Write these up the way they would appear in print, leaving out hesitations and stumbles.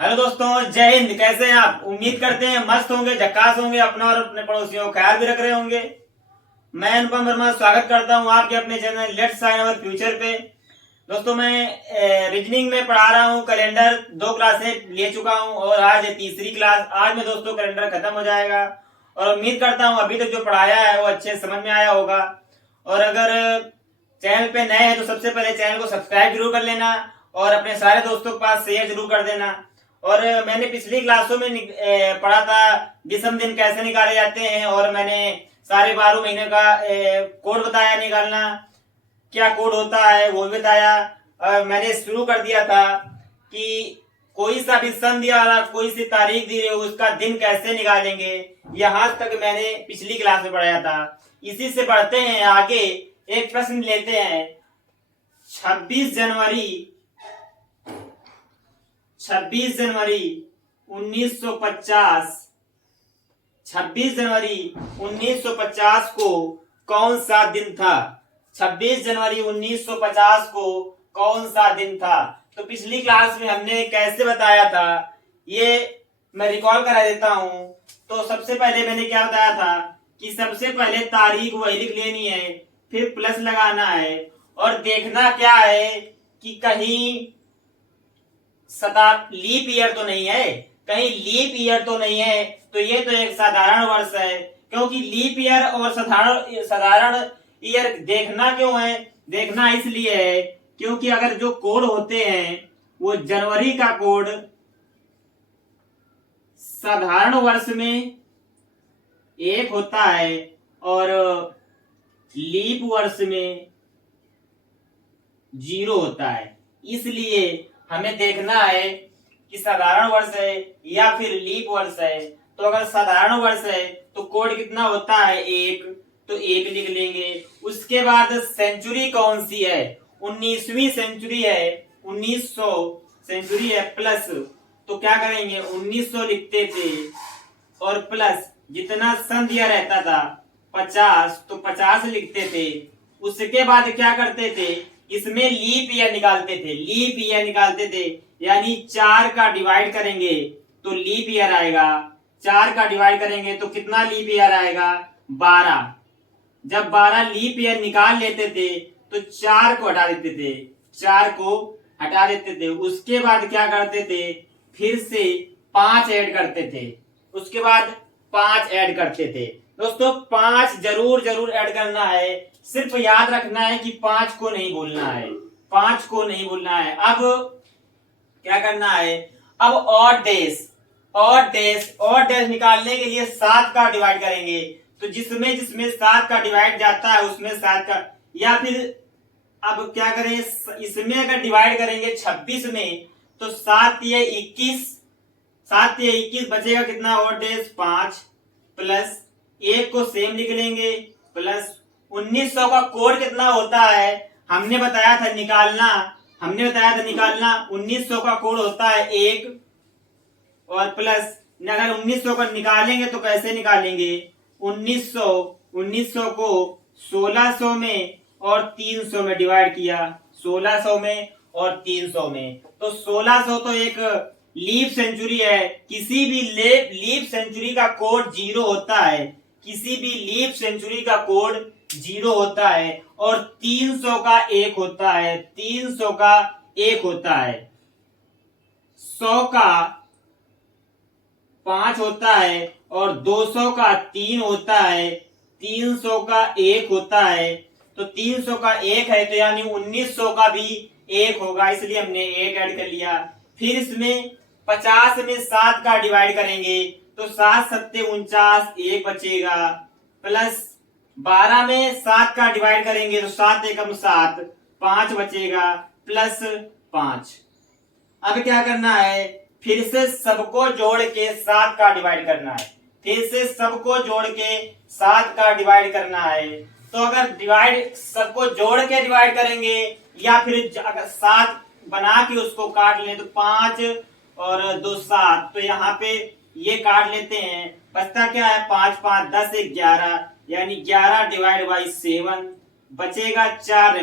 Hello दोस्तों, जय हिंद। कैसे हैं आप? उम्मीद करते हैं मस्त होंगे, झक्कास होंगे, अपना और अपने पड़ोसियों का ख्याल भी रख रहे होंगे। मैं अनुपम वर्मा स्वागत करता हूं आपके अपने channel let's sign our future पे। दोस्तों, मैं रीजनिंग में पढ़ा रहा हूं। कैलेंडर 2 क्लासें ले चुका हूं और आज है तीसरी क्लास। आज में दोस्तों कैलेंडर खत्म हो जाएगा और उम्मीद करता हूं अभी तक जो पढ़ाया है वो अच्छे समझ में आया होगा। और अगर चैनल पे नए हैं तो सबसे पहले चैनल को सब्सक्राइब जरूर कर लेना और अपने सारे दोस्तों के पास शेयर जरूर कर देना। और मैंने पिछली क्लासों में पढ़ा था विषम दिन कैसे निकाले जाते हैं और मैंने सारे 12 महीने का कोड बताया निकालना, क्या कोड होता है वो भी बताया। मैंने शुरू कर दिया था कि कोई सा भी सन दिया रहा, कोई सी तारीख दी रही हो, उसका दिन कैसे निकालेंगे। यहाँ तक मैंने पिछली क्लास में पढ़ाया था। इसी से बढ़ते हैं आगे। एक प्रश्न लेते हैं। 26 जनवरी 1950 26 जनवरी 1950 को कौन सा दिन था? 26 जनवरी 1950 को कौन सा दिन था? तो पिछली क्लास में हमने कैसे बताया था ये मैं रिकॉल करा देता हूं। तो सबसे पहले मैंने क्या बताया था कि सबसे पहले तारीख वही लिख लेनी है, फिर प्लस लगाना है और देखना क्या है कि कहीं लीप ईयर तो नहीं है। कहीं लीप ईयर तो नहीं है, तो ये तो एक साधारण वर्ष है। क्योंकि लीप ईयर और साधारण ईयर देखना क्यों है? देखना इसलिए है क्योंकि अगर जो कोड होते हैं वो जनवरी का कोड साधारण वर्ष में 1 होता है और लीप वर्ष में 0 होता है। इसलिए हमें देखना है कि साधारण वर्ष है या फिर लीप वर्ष है। तो अगर साधारण वर्ष है तो कोड कितना होता है? 1, तो 1 लिख लेंगे। उसके बाद सेंचुरी कौन सी है? 19वीं सेंचुरी है, 1900 सेंचुरी है। प्लस तो क्या करेंगे? 1900 लिखते थे और प्लस जितना सन दिया रहता था 50, तो 50 लिखते थे। उसके बाद क्या करते थे? इसमें लीप ईयर निकालते थे। यानी 4 का डिवाइड करेंगे तो लीप ईयर आएगा। 4 का डिवाइड करेंगे तो कितना लीप ईयर आएगा? 12। जब 12 लीप ईयर निकाल लेते थे तो 4 को हटा देते थे। उसके बाद क्या करते थे? फिर से 5 ऐड करते थे। उसके बाद 5 ऐड करते थे। दोस्तों 5 जरूर ऐड करना है। सिर्फ याद रखना है कि 5 को नहीं बोलना है। अब क्या करना है? अब ऑड डेज निकालने के लिए 7 का डिवाइड करेंगे। तो जिसमें 7 का डिवाइड जाता है उसमें 7 का, या फिर अब क्या करें? इसमें अगर डिवाइड करेंगे 26 में तो 7 या 21 बचेगा कितना? ऑड डेज 5 प्लस 1 को सेम लिख लेंगे प्लस 1900 का कोड कितना होता है? हमने बताया था निकालना। 1900 का कोड होता है 1 और प्लस अगर 1900 को निकालेंगे तो कैसे निकालेंगे? 1900 को 1600 में और 300 में डिवाइड किया। 1600 में और 300 में, तो 1600 तो एक लीप सेंचुरी है। किसी भी लीप सेंचुरी का कोड 0 होता है। और 300 का 1 होता है। 100 का 5 होता है और 200 का 3 होता है। 300 का 1 होता है। तो 300 का 1 है तो यानी 1900 का भी 1 होगा, इसलिए हमने 1 ऐड कर लिया। फिर इसमें 50 में 7 का डिवाइड करेंगे तो 7 सत्ते 49, 1 बचेगा। प्लस 12 में 7 का डिवाइड करेंगे तो 7 एकम 7, 5 बचेगा प्लस 5। अब क्या करना है? फिर से सबको जोड़ के 7 का डिवाइड करना है। तो अगर सबको जोड़ के डिवाइड करेंगे या फिर अगर 7 बना के उसको काट लें तो 5 और 2 7, तो यहाँ पे ये काट लेते हैं। बचता क्या है? 5 5 10 11, यानी 11 डिवाइड बाई 7 बचेगा 4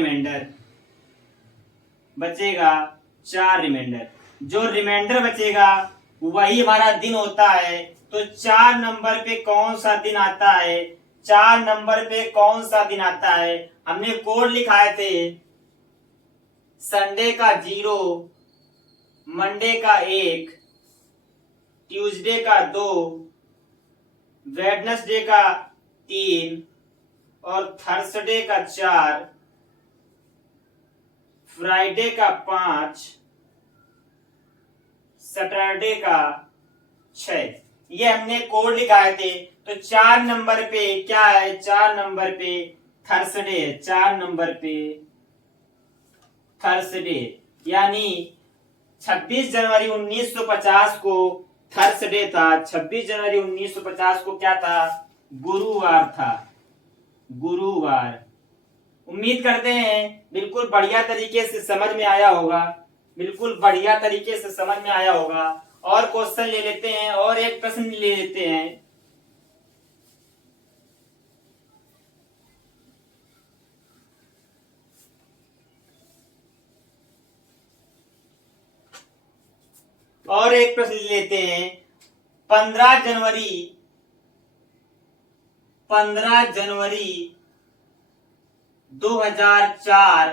रिमाइंडर। जो रिमाइंडर बचेगा वही हमारा दिन होता है। तो 4 नंबर पे कौन सा दिन आता है, 4 नंबर पे कौन सा दिन आता है? हमने कोड लिखाए थे, संडे का 0, मंडे का 1, ट्यूसडे का 2, वेडनेसडे का 3 और थर्सडे का 4, फ्राइडे का 5, सैटरडे का 6। ये हमने कोड लिखाए थे। तो 4 नंबर पे क्या है, 4 नंबर पे थर्सडे है, 4 नंबर पे थर्सडे, यानी 26 जनवरी 1950 को थर्सडे था। 26 जनवरी 1950 को क्या था? गुरुवार था, गुरुवार। उम्मीद करते हैं बिल्कुल बढ़िया तरीके से समझ में आया होगा, बिल्कुल बढ़िया तरीके से समझ में आया होगा। और क्वेश्चन ले लेते हैं, और एक प्रश्न ले लेते हैं। और एक प्रश्न ले लेते हैं। 15 जनवरी 2004,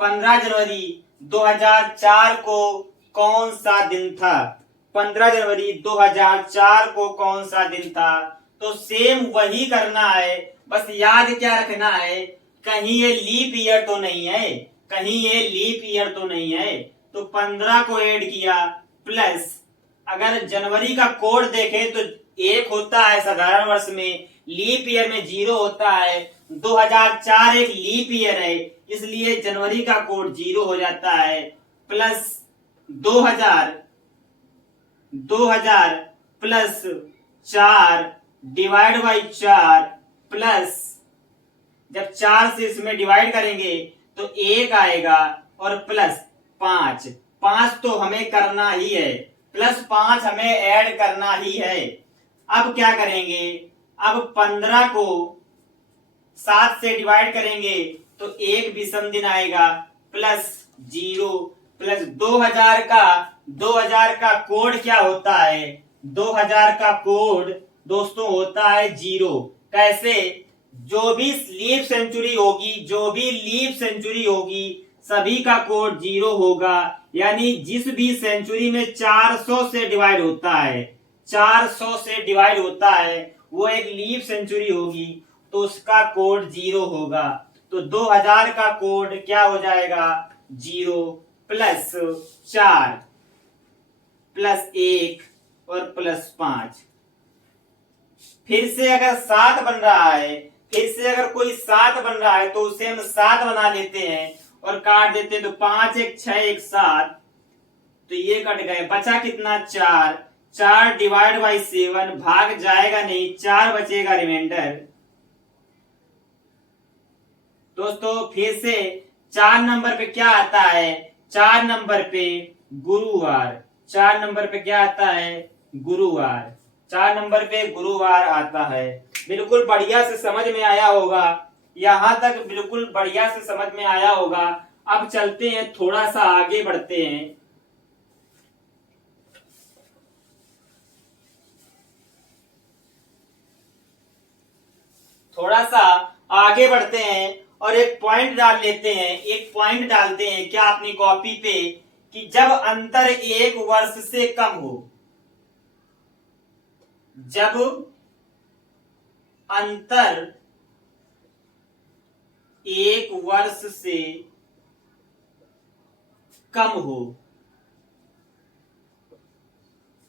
15 जनवरी 2004 को कौन सा दिन था? 15 जनवरी 2004 को कौन सा दिन था? तो सेम वही करना है, बस याद क्या रखना है, कहीं ये लीप ईयर तो नहीं है, कहीं ये लीप ईयर तो नहीं है। तो 15 को ऐड किया, प्लस अगर जनवरी का कोड देखें तो 1 होता है साधारण वर्ष में, लीप ईयर में 0 होता है। 2004 एक लीप ईयर है, इसलिए जनवरी का कोड 0 हो जाता है, plus 2000 plus 4 divide by 4, plus जब 4 से इसमें डिवाइड करेंगे तो 1 आएगा, और प्लस 5 तो हमें करना ही है, प्लस 5 हमें ऐड करना ही है। अब क्या करेंगे, अब 15 को 7 से डिवाइड करेंगे तो 1 विषम दिन आएगा, प्लस 0, प्लस 2000 का कोड क्या होता है? 2000 का कोड दोस्तों होता है 0। कैसे? जो भी लीप सेंचुरी होगी सभी का कोड 0 होगा, यानी जिस भी सेंचुरी में 400 से डिवाइड होता है, 400 से डिवाइड होता है, वो एक लीप सेंचुरी होगी, तो उसका कोड 0 होगा। तो 2000 का कोड क्या हो जाएगा? 0 प्लस 4 प्लस 1 और प्लस 5। फिर से अगर 7 बन रहा है, फिर से अगर कोई 7 बन रहा है तो उसे हम 7 बना लेते हैं और काट देते हैं। तो 5 1 6 1 7, तो ये कट गए, बचा कितना? 4 डिवाइड बाई 7, भाग जाएगा नहीं, 4 बचेगा रिमाइंडर। दोस्तों फिर से 4 नंबर पे क्या आता है? 4 नंबर पे गुरुवार, 4 नंबर पे क्या आता है? गुरुवार, 4 नंबर पे गुरुवार आता है। बिल्कुल बढ़िया से समझ में आया होगा, यहां तक बिल्कुल बढ़िया से समझ में आया होगा। अब चलते हैं, थोड़ा सा आगे बढ़ते हैं। थोड़ा सा आगे बढ़ते हैं और एक पॉइंट डाल लेते हैं, एक पॉइंट डालते हैं क्या अपनी कॉपी पे, कि जब अंतर 1 वर्ष से कम हो, जब अंतर 1 वर्ष से कम हो,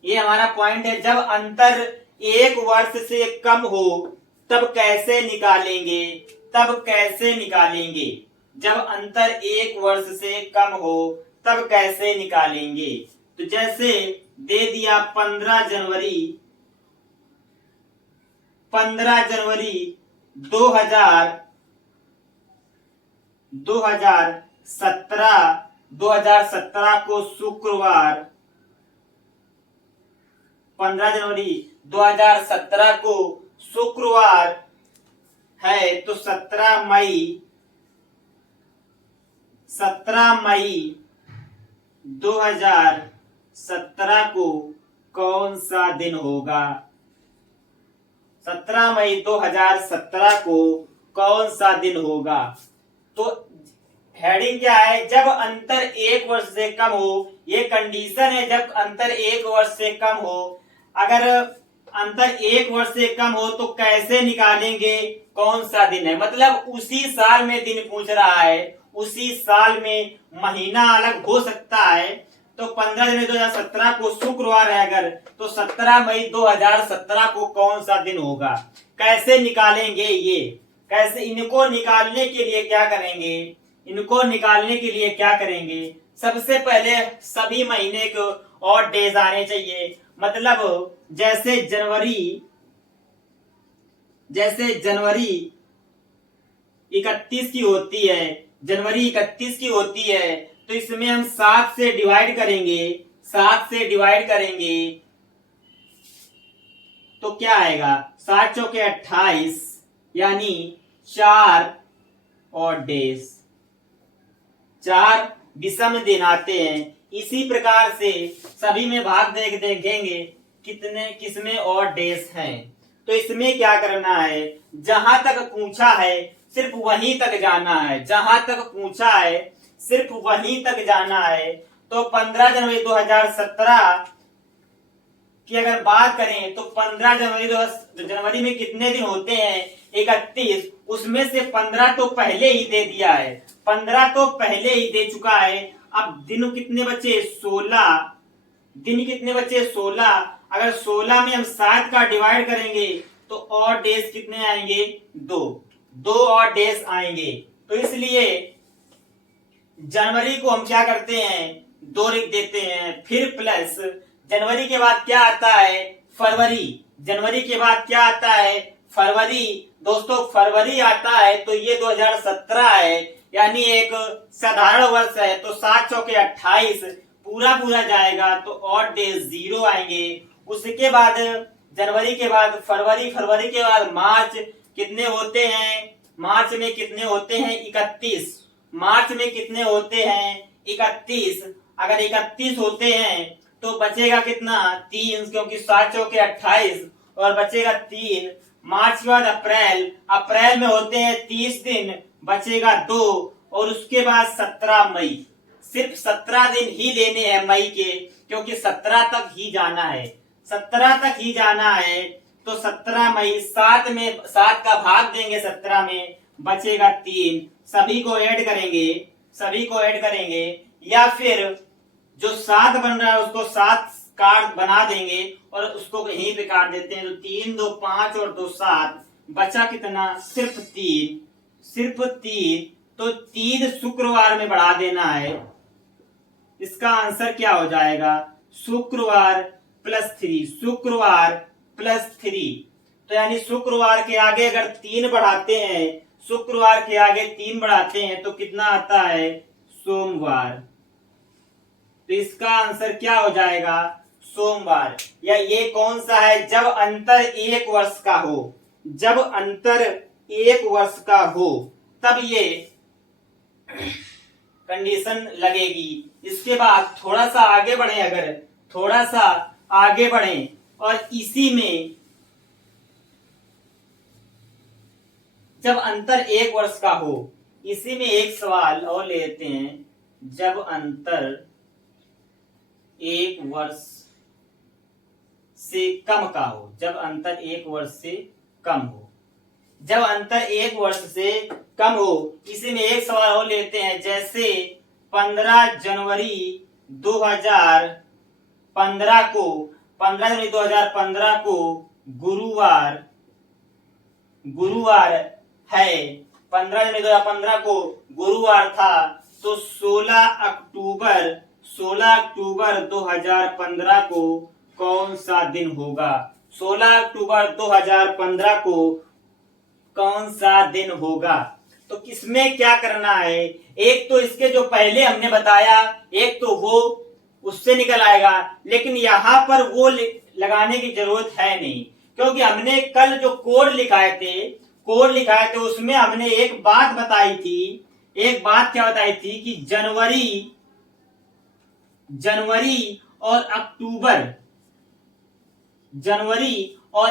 ये हमारा पॉइंट है। जब अंतर 1 वर्ष से कम हो तब कैसे निकालेंगे, तब कैसे निकालेंगे? जब अंतर 1 वर्ष से कम हो तब कैसे निकालेंगे? तो जैसे दे दिया 15 जनवरी 2017 को शुक्रवार, 15 जनवरी 2017 को शुक्रवार है, तो 17 मई 2017 को कौन सा दिन होगा? 17 मई 2017 को कौन सा दिन होगा? तो हेडिंग क्या है? जब अंतर 1 वर्ष से कम हो। ये कंडीशन है जब अंतर 1 वर्ष से कम हो। अगर अंतर 1 वर्ष से कम हो तो कैसे निकालेंगे कौन सा दिन है? मतलब उसी साल में दिन पूछ रहा है, उसी साल में महीना अलग हो सकता है। तो 15 जनवरी 2017 को शुक्रवार है अगर, तो 17 मई 2017 को कौन सा दिन होगा? कैसे निकालेंगे ये? कैसे इनको निकालने के लिए क्या करेंगे? इनको निकालने के लिए क्या करेंगे? सबसे पहले सभी महीने को और डेज आने चाहिए। मतलब जैसे जनवरी 31 की होती है, जनवरी 31 की होती है, तो इसमें हम 7 से डिवाइड करेंगे, 7 से डिवाइड करेंगे तो क्या आएगा? 7 चौके 28, यानी 4 और डेज, 4 विषम दिन आते हैं। इसी प्रकार से सभी में भाग देखेंगे कितने किसमें और डेज हैं। तो इसमें क्या करना है? जहां तक पूछा है सिर्फ वहीं तक जाना है, जहां तक पूछा है सिर्फ वहीं तक जाना है। तो 15 जनवरी 2017 की अगर बात करें तो 15 जनवरी में कितने दिन होते हैं? 31। उसमें से 15 तो पहले ही दे दिया है, 15 तो पहले ही दे चुका है। अब दिन कितने बचे? 16। दिन कितने बचे? 16। अगर 16 में हम 7 का डिवाइड करेंगे तो और डेज कितने आएंगे? 2 और डेज आएंगे। तो इसलिए जनवरी को हम क्या करते हैं? 2 लिख देते हैं। फिर प्लस जनवरी के बाद क्या आता है? फरवरी। जनवरी के बाद क्या आता है? फरवरी। दोस्तों फरवरी आता है तो ये 2017 है, यानी एक साधारण वर्ष है। तो 7 चौके 28 पूरा जाएगा तो और डेज 0 आएंगे। उसके बाद जनवरी के बाद फरवरी, फरवरी के बाद मार्च कितने होते हैं? मार्च में कितने होते हैं? 31। मार्च में कितने होते हैं? 31। अगर 31 होते हैं तो बचेगा कितना? 3, क्योंकि 7 चौके 28 और बचेगा 3। मार्च के बाद अप्रैल, अप्रैल में होते हैं 30 दिन, बचेगा 2। और उसके बाद 17 मई। सिर्फ 17 दिन ही लेने हैं मई के, क्योंकि 17 तक ही जाना है, 17 तक ही जाना है। तो 17 मई, 7 में 7 का भाग देंगे 17 में, बचेगा 3। सभी को ऐड करेंगे, सभी को ऐड करेंगे, या फिर जो 7 बन रहा है उसको 7 काट बना देंगे और उसको यहीं पे काट देते हैं। तो 3 2 5 और 2 7, बचा कितना? सिर्फ 3, सिर्फ 3। तो 3 शुक्रवार में बढ़ा देना है। इसका आंसर क्या हो जाएगा? शुक्रवार प्लस 3, शुक्रवार प्लस 3। तो यानी शुक्रवार के आगे अगर 3 बढ़ाते हैं, शुक्रवार के आगे 3 बढ़ाते हैं तो कितना आता है? सोमवार। तो इसका आंसर क्या हो जाएगा? सोमवार। या ये कौन सा है? जब अंतर 1 वर्ष का हो, जब अंतर 1 वर्ष का हो तब ये कंडीशन लगेगी। इसके बाद थोड़ा सा आगे बढ़े, अगर थोड़ा सा आगे बढ़े और इसी में जब अंतर 1 वर्ष का हो, इसी में एक सवाल और लेते हैं। जब अंतर 1 वर्ष से कम का हो, जब अंतर 1 वर्ष से कम हो, जब अंतर 1 वर्ष से कम हो, इसी में एक सवाल और लेते हैं। जैसे 15 जनवरी 2015 को, 15 जनवरी 2015 को गुरुवार है, 15 जनवरी 2015 को गुरुवार था। तो 16 अक्टूबर 2015 को कौन सा दिन होगा? 16 अक्टूबर 2015 को कौन सा दिन होगा? तो किसमें क्या करना है? एक तो इसके जो पहले हमने बताया, एक तो वो उससे निकल आएगा, लेकिन यहां पर वो लगाने की जरूरत है नहीं, क्योंकि हमने कल जो कोड लिखाए थे उसमें हमने एक बात बताई थी। एक बात क्या बताई थी कि जनवरी जनवरी और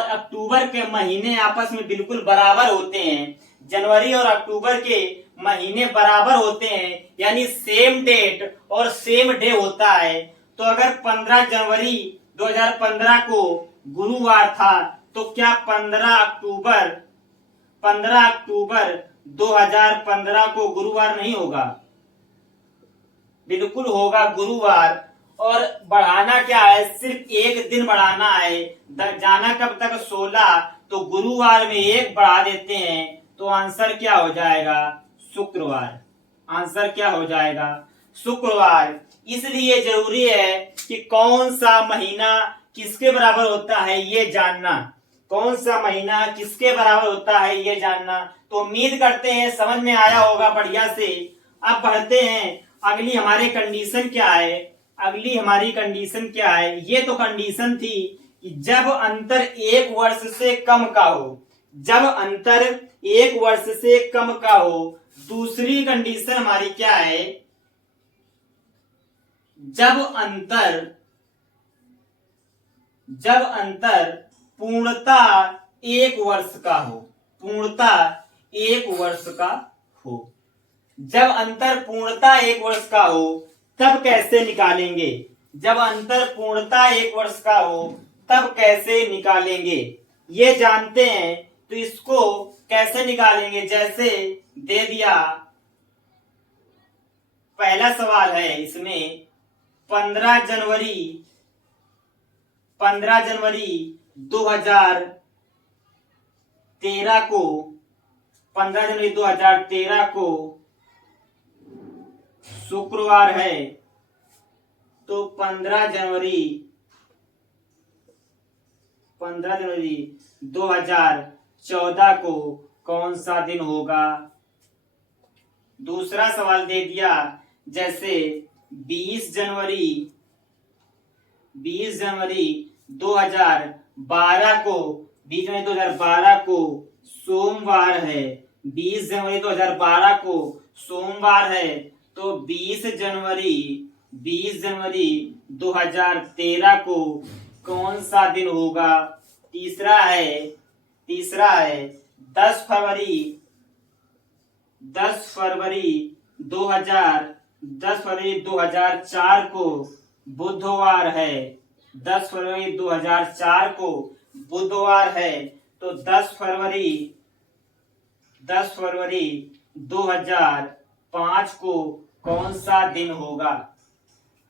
अक्टूबर के महीने आपस में बिल्कुल बराबर होते हैं। जनवरी और अक्टूबर के महीने बराबर होते हैं, यानी सेम डेट और सेम डे होता है। तो अगर 15 जनवरी 2015 को गुरुवार था, तो क्या 15 अक्टूबर 2015 को गुरुवार नहीं होगा? बिल्कुल होगा गुरुवार। और बढ़ाना क्या है, सिर्फ एक दिन बढ़ाना है। जाना कब तक? 16। तो गुरुवार में एक बढ़ा देते हैं, तो आंसर क्या हो जाएगा? शुक्रवार। आंसर क्या हो जाएगा? शुक्रवार। इसलिए जरूरी है कि कौन सा महीना किसके बराबर होता है ये जानना। कौन सा महीना किसके बराबर होता है ये जानना। तो उम्मीद करते हैं समझ में आया होगा बढ़िया से। अब बढ़ते हैं, अगली हमारी कंडीशन क्या है? अगली हमारी कंडीशन क्या है? ये तो कंडीशन थी कि जब अंतर 1 वर्ष से कम का हो। जब अंतर 1 वर्ष से कम का हो। दूसरी कंडीशन हमारी क्या है? जब अंतर पूर्णतः 1 वर्ष का हो। पूर्णतः 1 वर्ष का हो। जब अंतर पूर्णतः 1 वर्ष का हो, तब कैसे निकालेंगे? जब अंतर पूर्णतः 1 वर्ष का हो, तब कैसे निकालेंगे ये जानते हैं। तो इसको कैसे निकालेंगे? जैसे दे दिया, पहला सवाल है इसमें 15 जनवरी 2013 को 15 जनवरी 2013 को शुक्रवार है। तो 15 जनवरी 2014 को कौन सा दिन होगा? दूसरा सवाल दे दिया, जैसे 20 जनवरी 2012 को सोमवार है। 20 जनवरी 2012 को सोमवार है। तो 20 जनवरी 2013 को कौन सा दिन होगा? तीसरा है 10 फरवरी 2004 को बुधवार है। 10 फरवरी 2004 को बुधवार है। तो 10 फरवरी 2005 को कौन सा दिन होगा?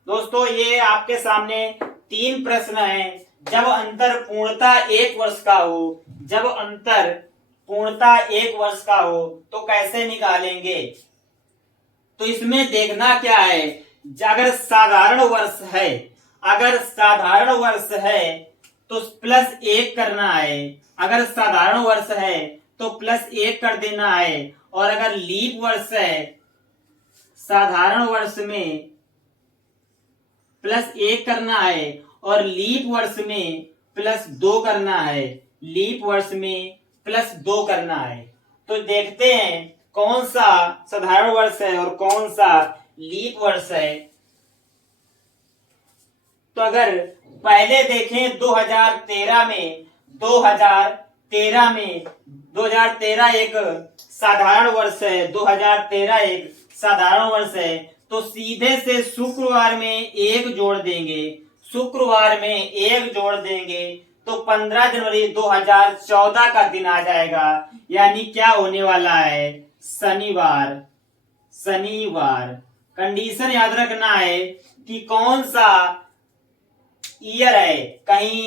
दोस्तों, ये आपके सामने 3 प्रश्न हैं। जब अंतर पूर्णतः 1 वर्ष का हो, जब अंतर पूर्णतः 1 वर्ष का हो, तो कैसे निकालेंगे? तो इसमें देखना क्या है, अगर साधारण वर्ष है तो +1 करना है। अगर साधारण वर्ष है तो +1 कर देना है। और अगर लीप वर्ष है, साधारण वर्ष में +1 करना है और लीप वर्ष में +2 करना है। लीप वर्ष में +2 करना है। तो देखते हैं कौन सा साधारण वर्ष है और कौन सा लीप वर्ष है। तो अगर पहले देखें 2013 एक साधारण वर्ष है। 2013 एक साधारण वर्ष है। तो सीधे से शुक्रवार में 1 जोड़ देंगे। तो 15 जनवरी 2014 का दिन आ जाएगा। यानी क्या होने वाला है? शनिवार। कंडीशन याद रखना है कि कौन सा ईयर है, कहीं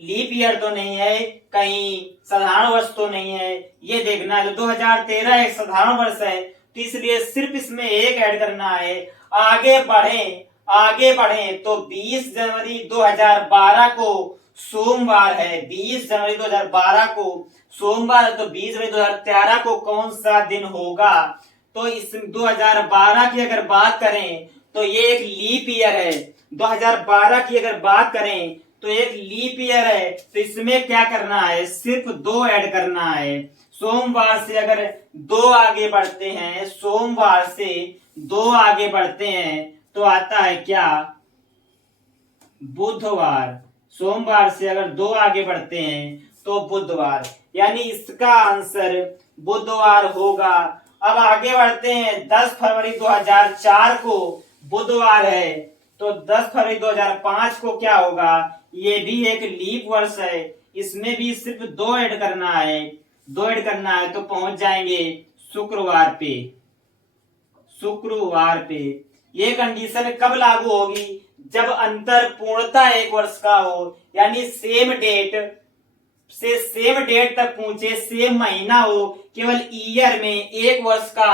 लीप ईयर तो नहीं है, कहीं साधारण वर्ष तो नहीं है, ये देखना है। तो 2013 एक साधारण वर्ष है, तो इसलिए सिर्फ इसमें 1 ऐड करना है। आगे बढ़े तो 20 जनवरी 2012 को सोमवार है। 20 जनवरी 2012 को सोमवार है। तो 20 जनवरी 2013 को कौन सा दिन होगा? तो इस 2012 की अगर बात करें तो ये एक लीप ईयर है। 2012 की अगर बात करें तो एक लीप ईयर है। तो इसमें क्या करना है? सिर्फ 2 ऐड करना है। सोमवार से अगर 2 आगे बढ़ते हैं तो आता है क्या, बुधवार। सोमवार से अगर 2 आगे बढ़ते हैं तो बुधवार, यानी इसका आंसर बुधवार होगा। अब आगे बढ़ते हैं, 10 फरवरी 2004 को बुधवार है, तो 10 फरवरी 2005 को क्या होगा, ये भी एक लीप वर्ष है, इसमें भी सिर्फ 2 ऐड करना है, 2 ऐड करना है, तो पहुंच जाएंगे शुक्रवार पे। शुक्रवार पे ये कंडीशन कब लागू होगी, जब अंतर पूर्णतः 1 वर्ष का हो, यानी सेम डेट से सेम डेट तक पहुंचे, सेम महीना हो, केवल ईयर में 1 वर्ष का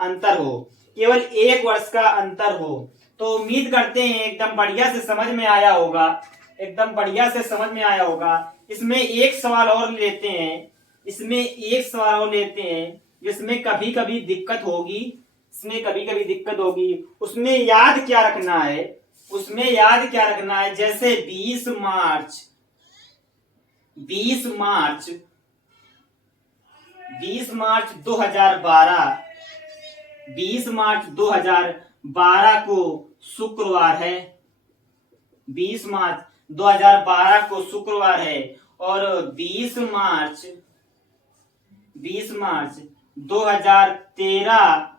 अंतर हो, केवल 1 वर्ष का अंतर हो। तो उम्मीद करते हैं एकदम बढ़िया से समझ में आया होगा, एकदम बढ़िया से समझ में आया होगा। इसमें एक सवाल और लेते हैं, इसमें एक सवाल और लेते हैं जिसमें कभी कभी दिक्कत होगी, इसमें कभी कभी दिक्कत होगी। उसमें याद क्या रखना है, उसमें याद क्या रखना है, जैसे 20 मार्च 2012 20 मार्च 2012 को शुक्रवार है, 20 मार्च 2012 को शुक्रवार है। और 20 मार्च 2013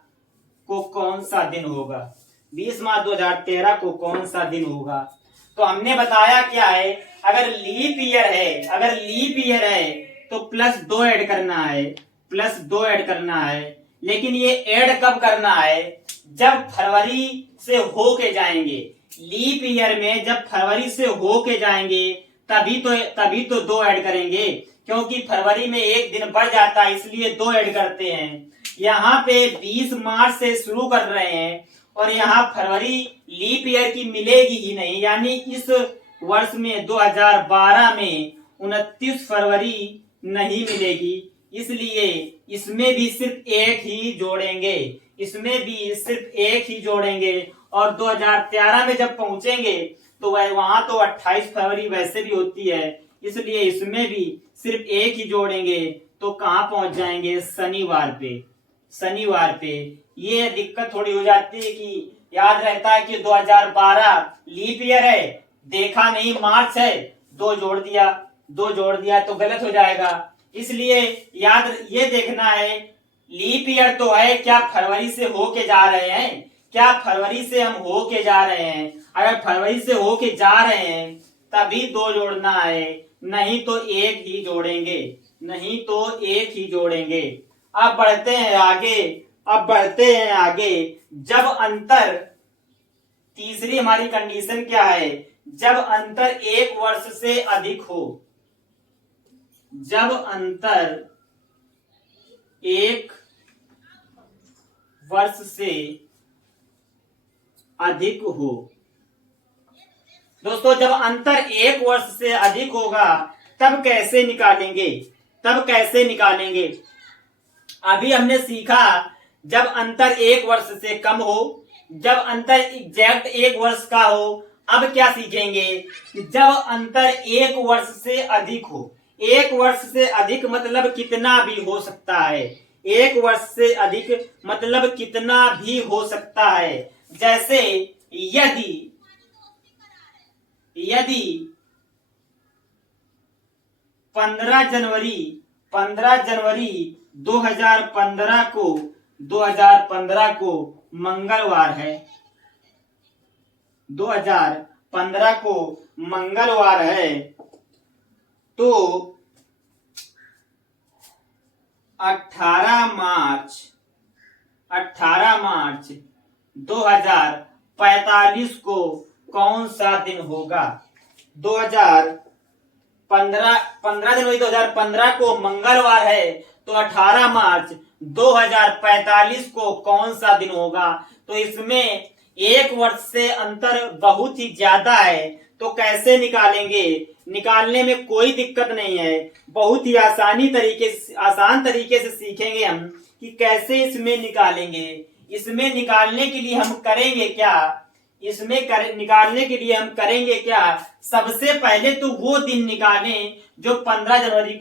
को कौन सा दिन होगा, 20 मार्च 2013 को कौन सा दिन होगा। तो हमने बताया क्या है, अगर लीप ईयर है तो +2 ऐड करना है, +2 ऐड करना है। लेकिन ये ऐड कब करना है, जब फरवरी से हो के जाएंगे, लीप ईयर में जब फरवरी से हो के जाएंगे तभी तो 2 ऐड करेंगे, क्योंकि फरवरी में 1 दिन बढ़ जाता है, इसलिए 2 ऐड करते हैं। यहाँ पे 20 मार्च से शुरू कर रहे हैं और यहाँ फरवरी लीप ईयर की मिलेगी ही नहीं, यानी इस वर्ष में 2012 में 29 फरवरी नहीं मिलेगी, इसलिए इसमें भी सिर्फ 1 ही जोड़ेंगे, इसमें भी सिर्फ 1 ही जोड़ेंगे। और 2013 में जब पहुंचेंगे तो वहां तो 28 फरवरी वैसे भी होती है, इसलिए इसमें भी सिर्फ 1 ही जोड़ेंगे, तो कहां पहुंच जाएंगे, शनिवार पे। शनिवार पे ये दिक्कत थोड़ी हो जाती है कि याद रहता है कि 2012 लीप ईयर है, देखा नहीं मार्च है, 2 जोड़ दिया तो गलत हो जाएगा। इसलिए याद ये देखना है, लीप ईयर तो है, क्या फरवरी से हो के जा रहे हैं, क्या फरवरी से हम हो के जा रहे हैं। अगर फरवरी से हो के जा रहे हैं तभी 2 जोड़ना है, नहीं तो 1 ही जोड़ेंगे, नहीं तो 1 ही जोड़ेंगे। अब बढ़ते हैं आगे, जब अंतर, तीसरी हमारी कंडीशन क्या है, जब अंतर 1 वर्ष से अधिक हो, जब अंतर 1 वर्ष से अधिक हो। दोस्तों जब अंतर 1 वर्ष से अधिक होगा तब कैसे निकालेंगे, अभी हमने सीखा जब अंतर 1 वर्ष से कम हो, जब अंतर एग्जैक्ट 1 वर्ष का हो। अब क्या सीखेंगे, जब अंतर 1 वर्ष से अधिक हो, 1 वर्ष से अधिक मतलब कितना भी हो सकता है, 1 वर्ष से अधिक मतलब कितना भी हो सकता है। जैसे यदि 15 जनवरी 2015 को मंगलवार है, 2015 को मंगलवार है, तो 18 मार्च 2045 को कौन सा दिन होगा। 15 जनवरी 2015 को मंगलवार है, तो 18 मार्च 2045 को कौन सा दिन होगा। तो इसमें 1 वर्ष से अंतर बहुत ही ज्यादा है, तो कैसे निकालेंगे, निकालने में कोई दिक्कत नहीं है, बहुत ही आसान तरीके से सीखेंगे हम कि कैसे इसमें निकालेंगे। इसमें निकालने के लिए हम करेंगे क्या, सबसे पहले तो वो दिन निकालें जो 15 जनवरी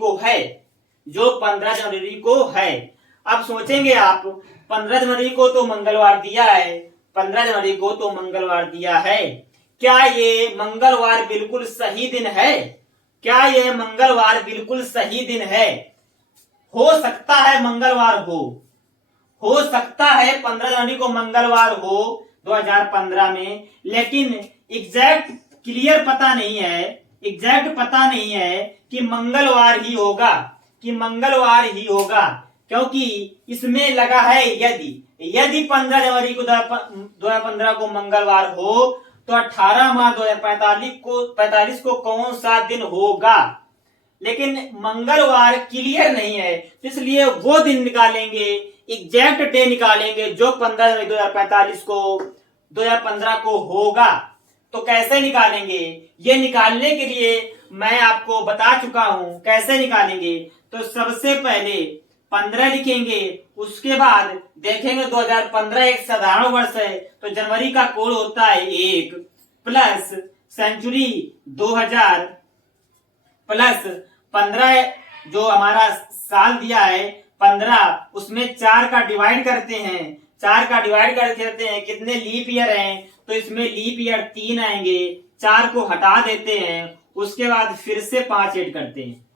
को है, अब सोचेंगे आप 15 जनवरी को तो मंगलवार दिया है, 15 जनवरी को तो मंगलवार दिया है। क्या ये मंगलवार बिल्कुल सही दिन है? क्या ये मंगलवार बिल्कुल सही दिन है? हो सकता है मंगलवार हो सकता है 15 जनवरी को मंगलवार हो 2015 में, लेकिन एग्जैक्ट क्लियर पता नहीं है, एग्जैक्ट पता नहीं है कि मंगलवार ही होगा, कि मंगलवार ही होगा, क्योंकि इसमें लगा है यदि 15 जनवरी को 2015 को मंगलवार हो तो 18 मार्च 2045 को कौन सा दिन होगा, लेकिन मंगलवार क्लियर नहीं है, इसलिए वो दिन निकालेंगे, एग्जैक्ट डे निकालेंगे जो 15 जनवरी 2015 को होगा। तो कैसे निकालेंगे? ये निकालने के लिए मैं आपको बता चुका हूं कैसे निकालेंगे। तो सबसे पहले 15 लिखेंगे, उसके बाद देखेंगे 2015 एक साधारण वर्ष है, तो जनवरी का कोड होता है 1 प्लस सेंचुरी 2000 प्लस 15 जो हमारा साल दिया है 15, उसमें 4 का डिवाइड करते हैं, 4 का डिवाइड करते हैं, कितने लीप ईयर हैं, तो इसमें लीप ईयर 3 आएंगे, 4 को हटा देते हैं, उसके बाद फिर से 5 ऐड करते हैं,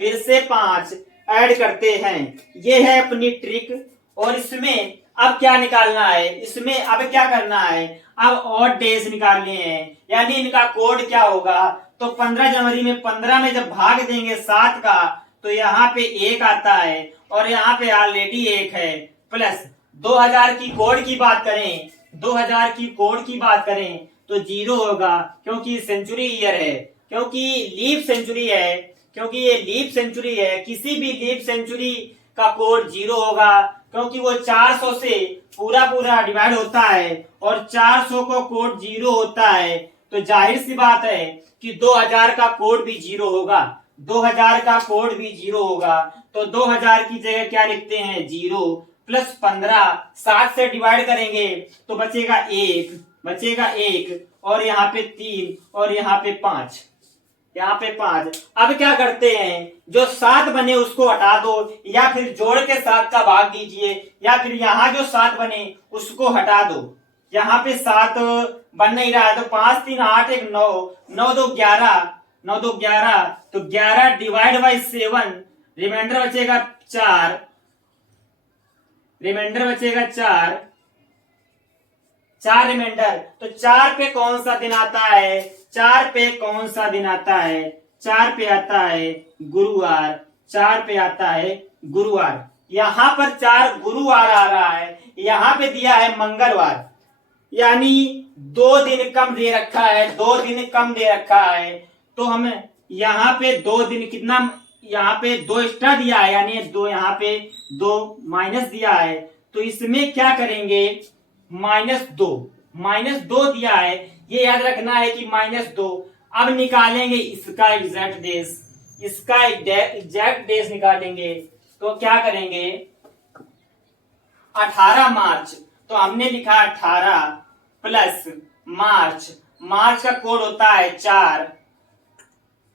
फिर से 5 ऐड करते हैं। ये है अपनी ट्रिक। और इसमें अब क्या निकालना है, इसमें अब क्या करना है, अब और डेज निकालने हैं, यानी इनका कोड क्या होगा। तो 15 जनवरी में 15 में जब भाग देंगे 7 का तो यहाँ पे 1 आता है और यहाँ पे ऑलरेडी 1 है, प्लस 2000 की कोड की बात करें, 2000 की कोड की बात करें तो 0 होगा, क्योंकि सेंचुरी ईयर है, क्योंकि लीप सेंचुरी है, क्योंकि ये लीप सेंचुरी है, किसी भी लीप सेंचुरी का कोड 0 होगा, क्योंकि वो 400 से पूरा डिवाइड होता है और 400 को कोड 0 होता है, तो जाहिर सी बात है कि 2000 का कोड भी 0 होगा, 2000 का कोड भी 0 होगा। तो 2000 की जगह क्या लिखते हैं 0 प्लस 15, 7 से डिवाइड करेंगे तो बचेगा 1 और यहाँ पे 3 और यहाँ पे 5, यहाँ पे 5। अब क्या करते हैं, जो 7 बने उसको हटा दो, या फिर जोड़ के 7 का भाग दीजिए, या फिर यहाँ जो 7 बने उसको हटा दो। यहाँ पे 7 बन नहीं रहा है तो 5 3 8 1 9 9 2 11 9 2 11, तो 11 डिवाइड बाई 7, रिमाइंडर बचेगा 4, रिमाइंडर बचेगा 4 रिमाइंडर। तो 4 पे कौन सा दिन आता है, 4 पे कौन सा दिन आता है, 4 पे आता है गुरुवार, 4 पे आता है गुरुवार। यहाँ पर 4 गुरुवार आ रहा है, यहाँ पे दिया है मंगलवार, यानी 2 दिन कम दे रखा है, 2 दिन कम दे रखा है। तो हम यहाँ पे 2 दिन कितना, यहाँ पे 2 एक्स्ट्रा दिया है, यानी 2 यहाँ पे 2 माइनस दिया है, तो इसमें क्या करेंगे -2 दिया है, ये याद रखना है कि -2। अब निकालेंगे इसका एग्जैक्ट डेज, इसका एग्जैक्ट डेज निकालेंगे, तो क्या करेंगे 18 मार्च, तो हमने लिखा 18 प्लस मार्च का कोड होता है 4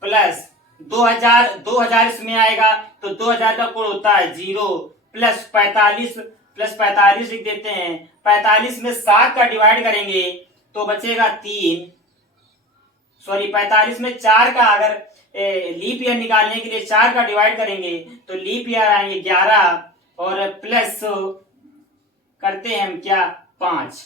प्लस 2000 इसमें आएगा, तो 2000 का कोड होता है 0 प्लस 45 लिख देते हैं, 45 में 7 का डिवाइड करेंगे तो बचेगा 3, सॉरी 45 में 4 का अगर लीप ईयर निकालने के लिए 4 का डिवाइड करेंगे तो लीप ईयर आएंगे 11 और प्लस करते हैं हम क्या 5,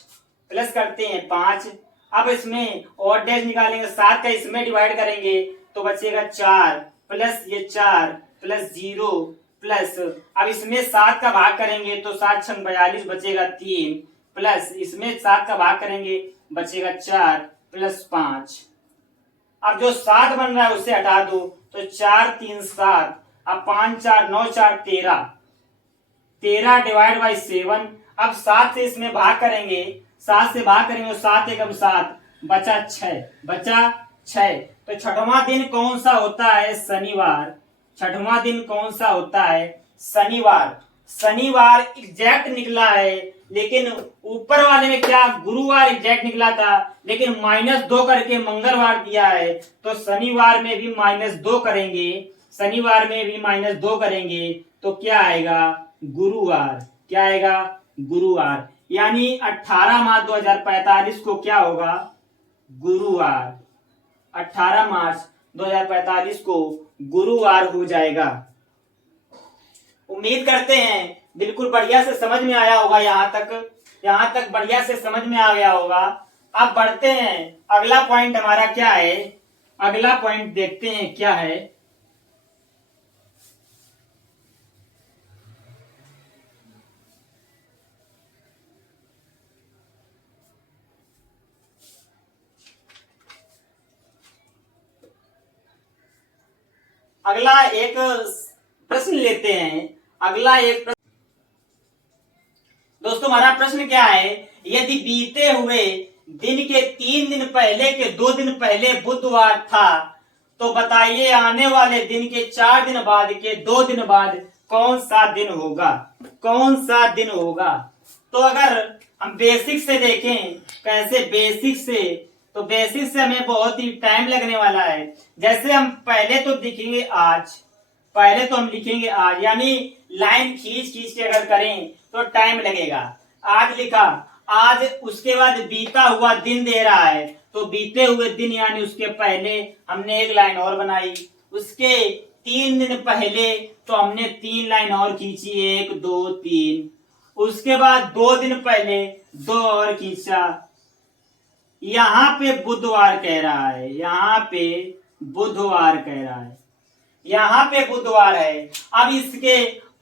प्लस करते हैं 5। अब इसमें और डेज निकालेंगे, 7 का इसमें डिवाइड करेंगे तो बचेगा 4 प्लस ये 4 प्लस 0 प्लस, अब इसमें 7 का भाग करेंगे तो 7 6 42 बचेगा 3 प्लस इसमें 7 का भाग करेंगे बचेगा 4 प्लस 5। अब जो 7 बन रहा है उसे हटा दो, तो 4 3 7, अब 5 4 9 4 13 डिवाइड बाई 7। अब 7 से इसमें भाग करेंगे, 7 से भाग करेंगे 7 एकम 7, बचा 6। तो छठवां दिन कौन सा होता है शनिवार, छठवां दिन कौन सा होता है शनिवार एग्जैक्ट निकला है, लेकिन ऊपर वाले में क्या गुरुवार एग्जैक्ट निकला था, लेकिन -2 करके मंगलवार दिया है, तो शनिवार में भी -2 करेंगे, शनिवार में भी -2 करेंगे तो क्या आएगा गुरुवार, क्या आएगा गुरुवार, यानी 18 मार्च 2045 को क्या होगा? गुरुवार। 18 मार्च 2045 को गुरुवार हो जाएगा। उम्मीद करते हैं बिल्कुल बढ़िया से समझ में आया होगा। यहाँ तक बढ़िया से समझ में आ गया होगा। अब बढ़ते हैं, अगला पॉइंट हमारा क्या है? अगला पॉइंट देखते हैं क्या है। अगला एक प्रश्न लेते हैं। अगला एक प्रश्न, दोस्तों हमारा प्रश्न क्या है? यदि बीते हुए दिन के 3 दिन पहले के 2 दिन पहले बुधवार था, तो बताइए आने वाले दिन के 4 दिन बाद के 2 दिन बाद कौन सा दिन होगा? कौन सा दिन होगा? तो अगर हम बेसिक से देखें, कैसे बेसिक से, तो बेसिक से हमें बहुत ही टाइम लगने वाला है। जैसे हम पहले तो लिखेंगे आज, पहले तो हम लिखेंगे आज, यानी लाइन खींच खींच के अगर करें तो टाइम लगेगा। आज लिखा, आज, उसके बाद बीता हुआ दिन दे रहा है, तो बीते हुए दिन यानी उसके पहले हमने एक लाइन और बनाई। उसके 3 दिन पहले तो हमने 3 लाइन और खींची, 1 2 3। उसके बाद 2 दिन पहले 2 और खींचा। यहाँ पे बुधवार कह रहा है, यहाँ पे बुधवार कह रहा है, यहाँ पे बुधवार है। अब इसके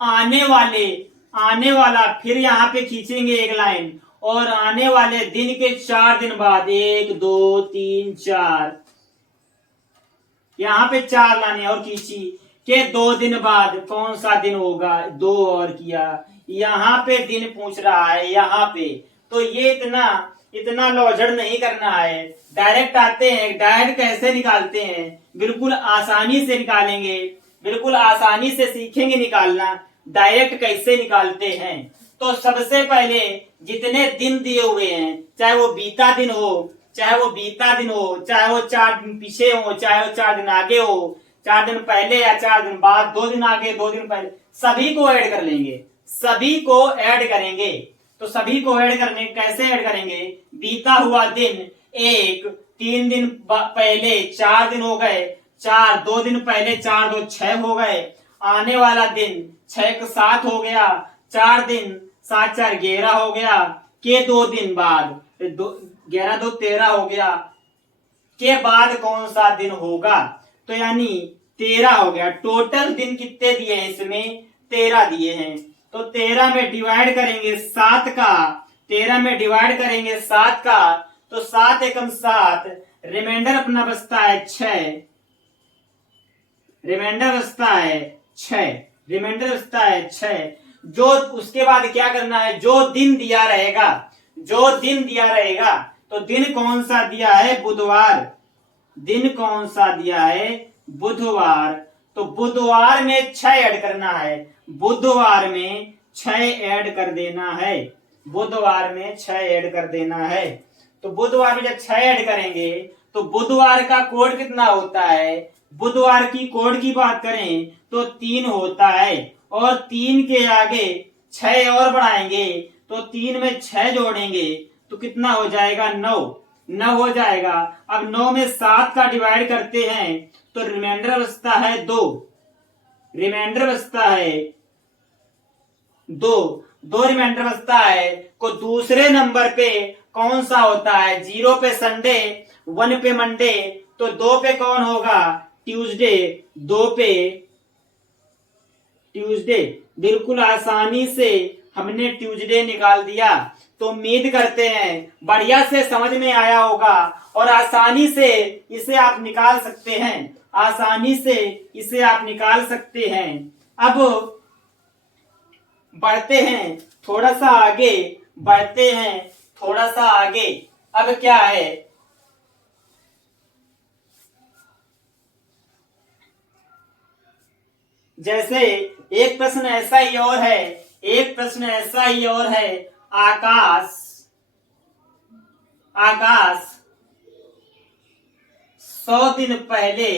आने वाला फिर यहाँ पे खींचेंगे एक लाइन, और आने वाले दिन के 4 दिन बाद 1 2 3 4, यहाँ पे 4 लाने और खींची के 2 दिन बाद कौन सा दिन होगा? 2 और किया। यहाँ पे दिन पूछ रहा है, यहाँ पे तो ये इतना लौजड़ नहीं करना है। डायरेक्ट आते हैं, डायरेक्ट कैसे निकालते हैं? बिल्कुल आसानी से निकालेंगे, बिल्कुल आसानी से सीखेंगे निकालना। डायरेक्ट कैसे निकालते हैं? तो सबसे पहले जितने दिन दिए हुए हैं, चाहे वो बीता दिन हो, चाहे वो 4 दिन पीछे हो, चाहे वो 4 दिन आगे हो, 4 दिन पहले या 4 दिन बाद, 2 दिन आगे 2 दिन पहले, सभी को ऐड कर लेंगे, सभी को ऐड करेंगे। तो सभी को ऐड करने, कैसे ऐड करेंगे? बीता हुआ दिन 1, 3 दिन पहले 4 दिन हो गए, 4 2 दिन पहले 4 2 6 हो गए। आने वाला दिन 6 का 7 हो गया, 4 दिन 7 4 11 हो गया, के 2 दिन बाद 11 2 13 हो गया, के बाद कौन सा दिन होगा? तो यानी 13 हो गया। टोटल दिन कितने दिए हैं इसमें? 13 दिए हैं। तो 13 में डिवाइड करेंगे 7 का, 13 में डिवाइड करेंगे 7 का, तो 7 एकम 7, रिमाइंडर अपना बचता है 6, रिमाइंडर बचता है 6, रिमाइंडर बचता है 6। जो उसके बाद क्या करना है? जो दिन दिया रहेगा, जो दिन दिया रहेगा, तो दिन कौन सा दिया है? बुधवार। दिन कौन सा दिया है? बुधवार। तो बुधवार में 6 ऐड करना है, बुधवार में 6 ऐड कर देना है, बुधवार में 6 ऐड कर देना है। तो बुधवार में जब 6 ऐड करेंगे तो बुधवार का कोड कितना होता है? बुधवार की कोड की बात करें तो 3 होता है, और 3 के आगे 6 और बढ़ाएंगे, तो 3 में 6 जोड़ेंगे तो कितना हो जाएगा? 9 हो जाएगा। अब 9 में 7 का डिवाइड करते हैं तो रिमाइंडर बचता है 2, रिमाइंडर बचता है 2 रिमाइंडर बचता है। को दूसरे नंबर पे कौन सा होता है? 0 पे संडे, 1 पे मंडे, तो 2 पे कौन होगा? ट्यूसडे। 2 पे ट्यूसडे। बिल्कुल आसानी से हमने ट्यूसडे निकाल दिया। तो उम्मीद करते हैं बढ़िया से समझ में आया होगा, और आसानी से इसे आप निकाल सकते हैं, आसानी से इसे आप निकाल सकते हैं। अब बढ़ते हैं थोड़ा सा आगे, बढ़ते हैं थोड़ा सा आगे। अब क्या है? जैसे एक प्रश्न ऐसा ही और है, एक प्रश्न ऐसा ही और है। आकाश 100 दिन पहले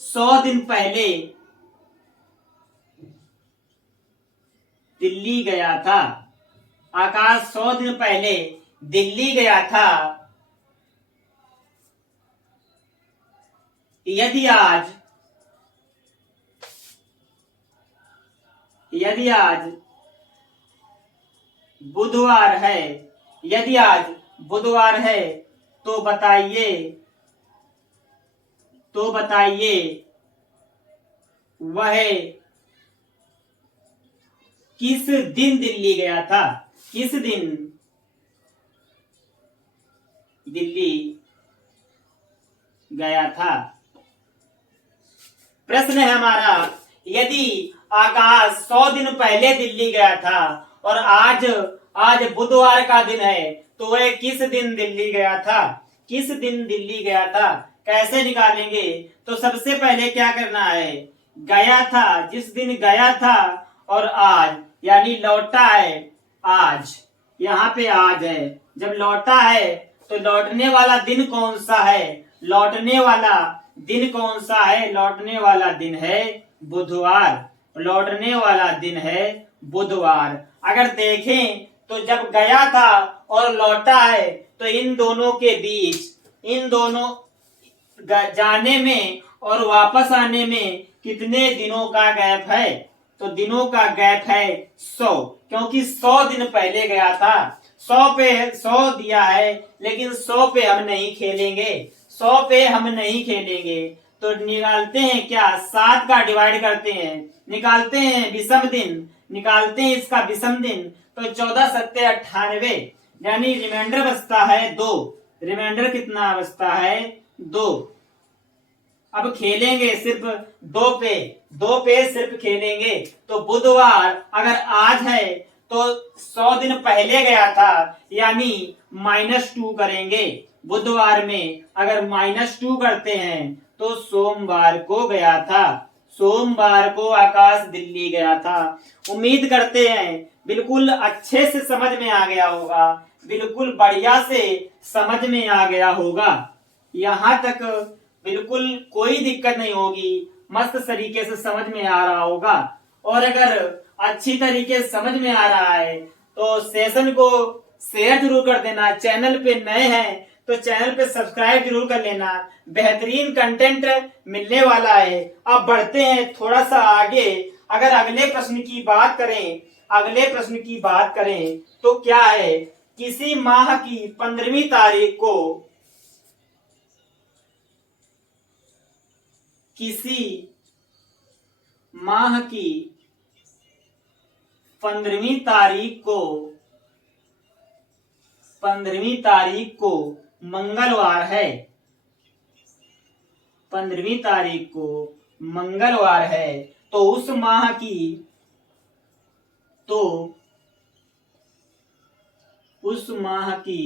100 दिन पहले दिल्ली गया था। आकाश 100 दिन पहले दिल्ली गया था। यदि आज बुधवार है, यदि आज बुधवार है तो बताइए वह किस दिन दिल्ली गया था। किस दिन दिल्ली गया था। प्रश्न है हमारा, यदि आकाश 100 दिन पहले दिल्ली गया था और आज बुधवार का दिन है तो वह किस दिन दिल्ली गया था। किस दिन दिल्ली गया था कैसे निकालेंगे। तो सबसे पहले क्या करना है, गया था, जिस दिन गया था और आज यानी लौटा है आज, यहाँ पे आज है। जब लौटा है तो लौटने वाला दिन कौन सा है। लौटने वाला दिन कौन सा है। लौटने वाला दिन है बुधवार। लौटने वाला दिन है बुधवार। अगर देखें तो जब गया था और लौटा है तो इन दोनों के बीच, इन दोनों जाने में और वापस आने में कितने दिनों का गैप है। तो दिनों का गैप है 100, क्योंकि 100 दिन पहले गया था। 100 पे 100 दिया है, लेकिन 100 पे हम नहीं खेलेंगे। 100 पे हम नहीं खेलेंगे तो निकालते हैं क्या, 7 का डिवाइड करते हैं, निकालते हैं विषम दिन, निकालते हैं इसका विषम दिन। तो 14 सत्ते 98, यानी रिमाइंडर बचता है 2। रिमाइंडर कितना बचता है 2। अब खेलेंगे सिर्फ 2 पे सिर्फ खेलेंगे। तो बुधवार अगर आज है तो 100 दिन पहले गया था, यानी -2 करेंगे। बुधवार में अगर -2 करते हैं तो सोमवार को गया था। सोमवार को आकाश दिल्ली गया था। उम्मीद करते हैं बिल्कुल अच्छे से समझ में आ गया होगा, बिल्कुल बढ़िया से समझ में आ गया होगा। यहाँ तक बिल्कुल कोई दिक्कत नहीं होगी, मस्त तरीके से समझ में आ रहा होगा। और अगर अच्छी तरीके से समझ में आ रहा है तो सेशन को शेयर जरूर कर देना। चैनल पे नए हैं तो चैनल पे सब्सक्राइब जरूर कर लेना। बेहतरीन कंटेंट मिलने वाला है। अब बढ़ते हैं थोड़ा सा आगे। अगर अगले प्रश्न की बात करें, अगले प्रश्न की बात करें तो क्या है, किसी माह की 15वीं तारीख को, किसी माह की 15वीं तारीख को, 15वीं तारीख को मंगलवार है। 15वीं तारीख को मंगलवार है तो उस माह की, तो उस माह की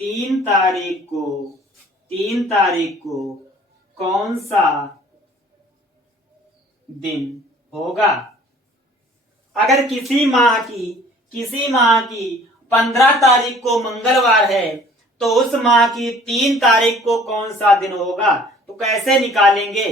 3 तारीख को कौन सा दिन होगा। अगर किसी माह की 15 तारीख को मंगलवार है तो उस माह की 3 तारीख को कौन सा दिन होगा। तो कैसे निकालेंगे,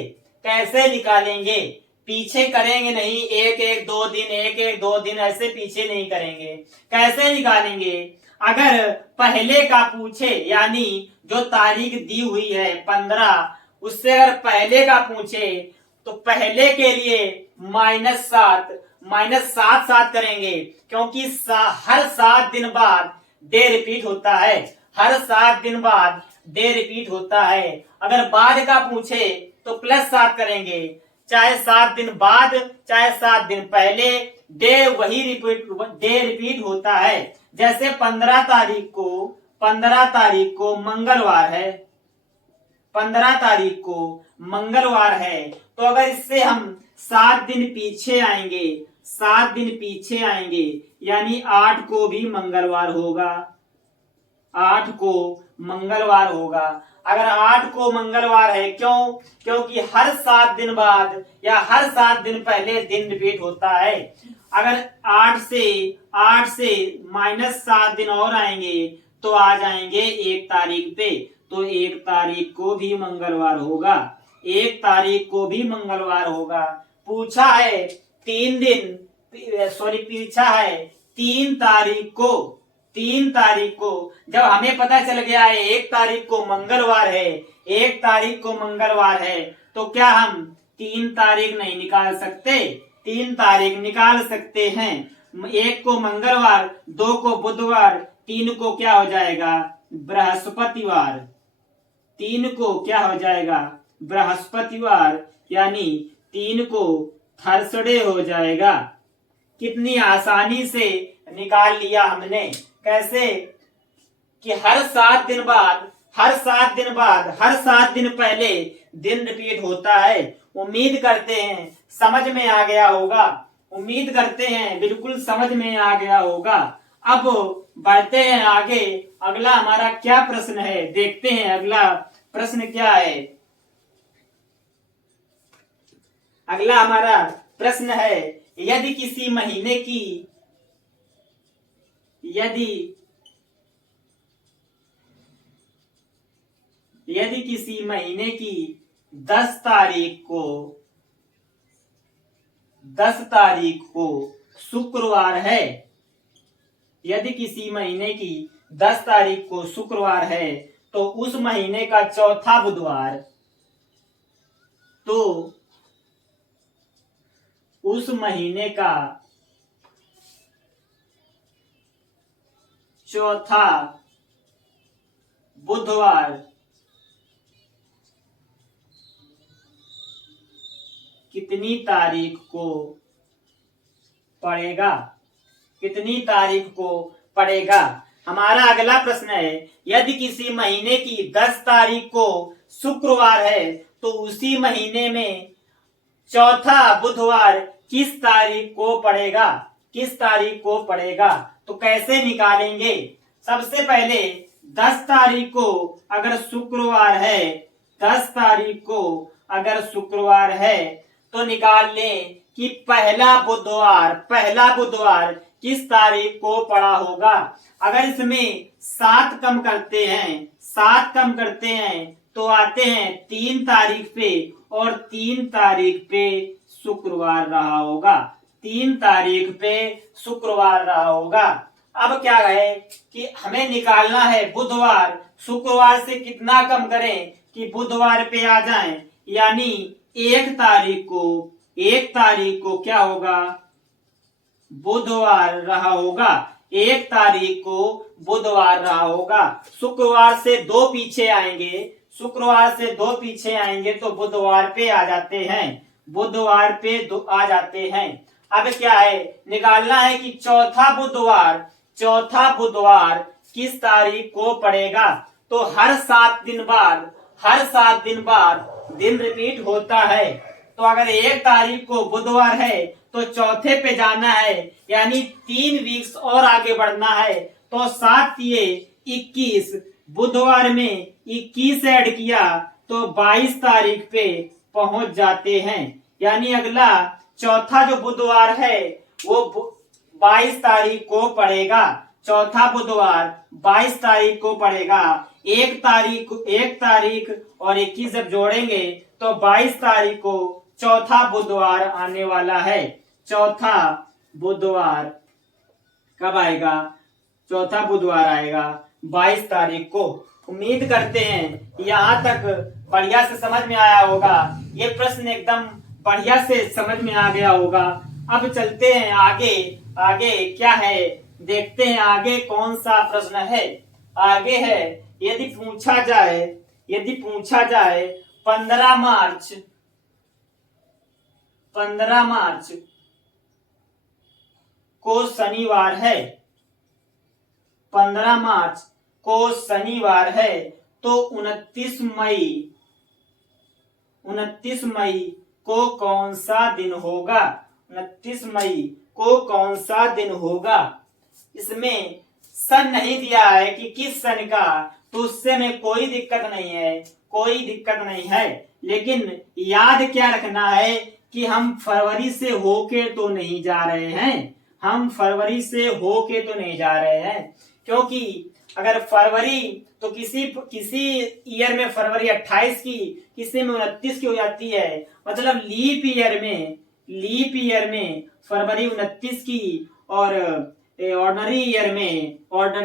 कैसे निकालेंगे, पीछे करेंगे नहीं, 1 1 2 दिन 1 1 2 दिन ऐसे पीछे नहीं करेंगे। कैसे निकालेंगे, अगर पहले का पूछे, यानी जो तारीख दी हुई है 15, उससे अगर पहले का पूछे तो पहले के लिए -7 करेंगे, क्योंकि हर 7 दिन बाद डे रिपीट होता है। हर 7 दिन बाद डे रिपीट होता है। अगर बाद का पूछे तो +7 करेंगे, चाहे 7 दिन बाद चाहे 7 दिन पहले डे वही रिपीट होता है। जैसे 15 तारीख को मंगलवार है, 15 तारीख को मंगलवार है, तो अगर इससे हम 7 दिन पीछे आएंगे, 7 दिन पीछे आएंगे, यानी 8 को भी मंगलवार होगा। 8 को मंगलवार होगा। अगर 8 को मंगलवार है, क्यों, क्योंकि हर 7 दिन बाद या हर 7 दिन पहले दिन रिपीट होता है। अगर 8 से -7 दिन और आएंगे तो आ जाएंगे 1 तारीख पे, तो 1 तारीख को भी मंगलवार होगा। 1 तारीख को भी मंगलवार होगा। पूछा है 3 दिन पूछा है 3 तारीख को। 3 तारीख को जब हमें पता चल गया है 1 तारीख को मंगलवार है, 1 तारीख को मंगलवार है, तो क्या हम 3 तारीख नहीं निकाल सकते? 3 तारीख निकाल सकते हैं। 1 को मंगलवार, 2 को बुधवार, 3 को क्या हो जाएगा? बृहस्पतिवार। 3 को क्या हो जाएगा? बृहस्पतिवार, यानी 3 को थर्सडे हो जाएगा। कितनी आसानी से निकाल लिया हमने। कैसे कि हर 7 दिन बाद, हर 7 दिन पहले दिन रिपीट होता है। उम्मीद करते हैं समझ में आ गया होगा। उम्मीद करते हैं बिल्कुल समझ में आ गया होगा। अब बढ़ते हैं आगे। अगला हमारा क्या प्रश्न है, देखते हैं अगला प्रश्न क्या है। अगला हमारा प्रश्न है, यदि किसी महीने की यदि किसी महीने की 10 तारीख को शुक्रवार है, यदि किसी महीने की 10 तारीख को शुक्रवार है, तो उस महीने का चौथा बुधवार, तो उस महीने का चौथा बुधवार कितनी तारीख को पड़ेगा? कितनी तारीख को पड़ेगा? हमारा अगला प्रश्न है, यदि किसी महीने की 10 तारीख को शुक्रवार है, तो उसी महीने में चौथा बुधवार किस तारीख को पड़ेगा? किस तारीख को पड़ेगा? तो कैसे निकालेंगे? सबसे पहले 10 तारीख को अगर शुक्रवार है, 10 तारीख को अगर शुक्रवार है, तो निकाल लें कि पहला बुधवार किस तारीख को पड़ा होगा। अगर इसमें 7 कम करते हैं तो आते हैं 3 तारीख पे, और 3 तारीख पे शुक्रवार रहा होगा। 3 तारीख पे शुक्रवार रहा होगा। अब क्या है कि हमें निकालना है बुधवार। शुक्रवार से कितना कम करें कि बुधवार पे आ जाएं, यानी 1 तारीख को क्या होगा? बुधवार रहा होगा। 1 तारीख को बुधवार रहा होगा। शुक्रवार से 2 पीछे आएंगे, तो बुधवार पे आ जाते हैं। आ जाते हैं। अब क्या है, निकालना है कि चौथा बुधवार किस तारीख को पड़ेगा। तो हर 7 दिन बाद दिन रिपीट होता है। तो अगर 1 तारीख को बुधवार है, तो चौथे पे जाना है, यानी 3 वीक्स और आगे बढ़ना है। तो 7 ये 21, बुधवार में 21 ऐड किया तो 22 तारीख पे पहुंच जाते हैं। यानी अगला चौथा जो बुधवार है वो 22 तारीख को पड़ेगा। चौथा बुधवार 22 तारीख को पड़ेगा। 1 तारीख और 21 जब जोड़ेंगे तो 22 तारीख को चौथा बुधवार आने वाला है। चौथा बुधवार कब आएगा? चौथा बुधवार आएगा 22 तारीख को। उम्मीद करते हैं यहाँ तक बढ़िया से समझ में आया होगा। ये प्रश्न एकदम बढ़िया से समझ में आ गया होगा। अब चलते हैं आगे क्या है, देखते हैं आगे कौन सा प्रश्न है। आगे है, यदि पूछा जाए 15 मार्च को शनिवार है, 15 मार्च को शनिवार है, तो 29 मई को कौन सा दिन होगा? 29 मई को कौन सा दिन होगा? इसमें सन नहीं दिया है कि किस सन का, तो उससे में कोई दिक्कत नहीं है। लेकिन याद क्या रखना है कि हम फरवरी से होके तो नहीं जा रहे हैं। क्योंकि अगर फरवरी, तो किसी किसी ईयर में फरवरी 28 की, किसी में 29 की हो जाती है। मतलब लीप ईयर में फरवरी 29 की, और ऑर्डनरी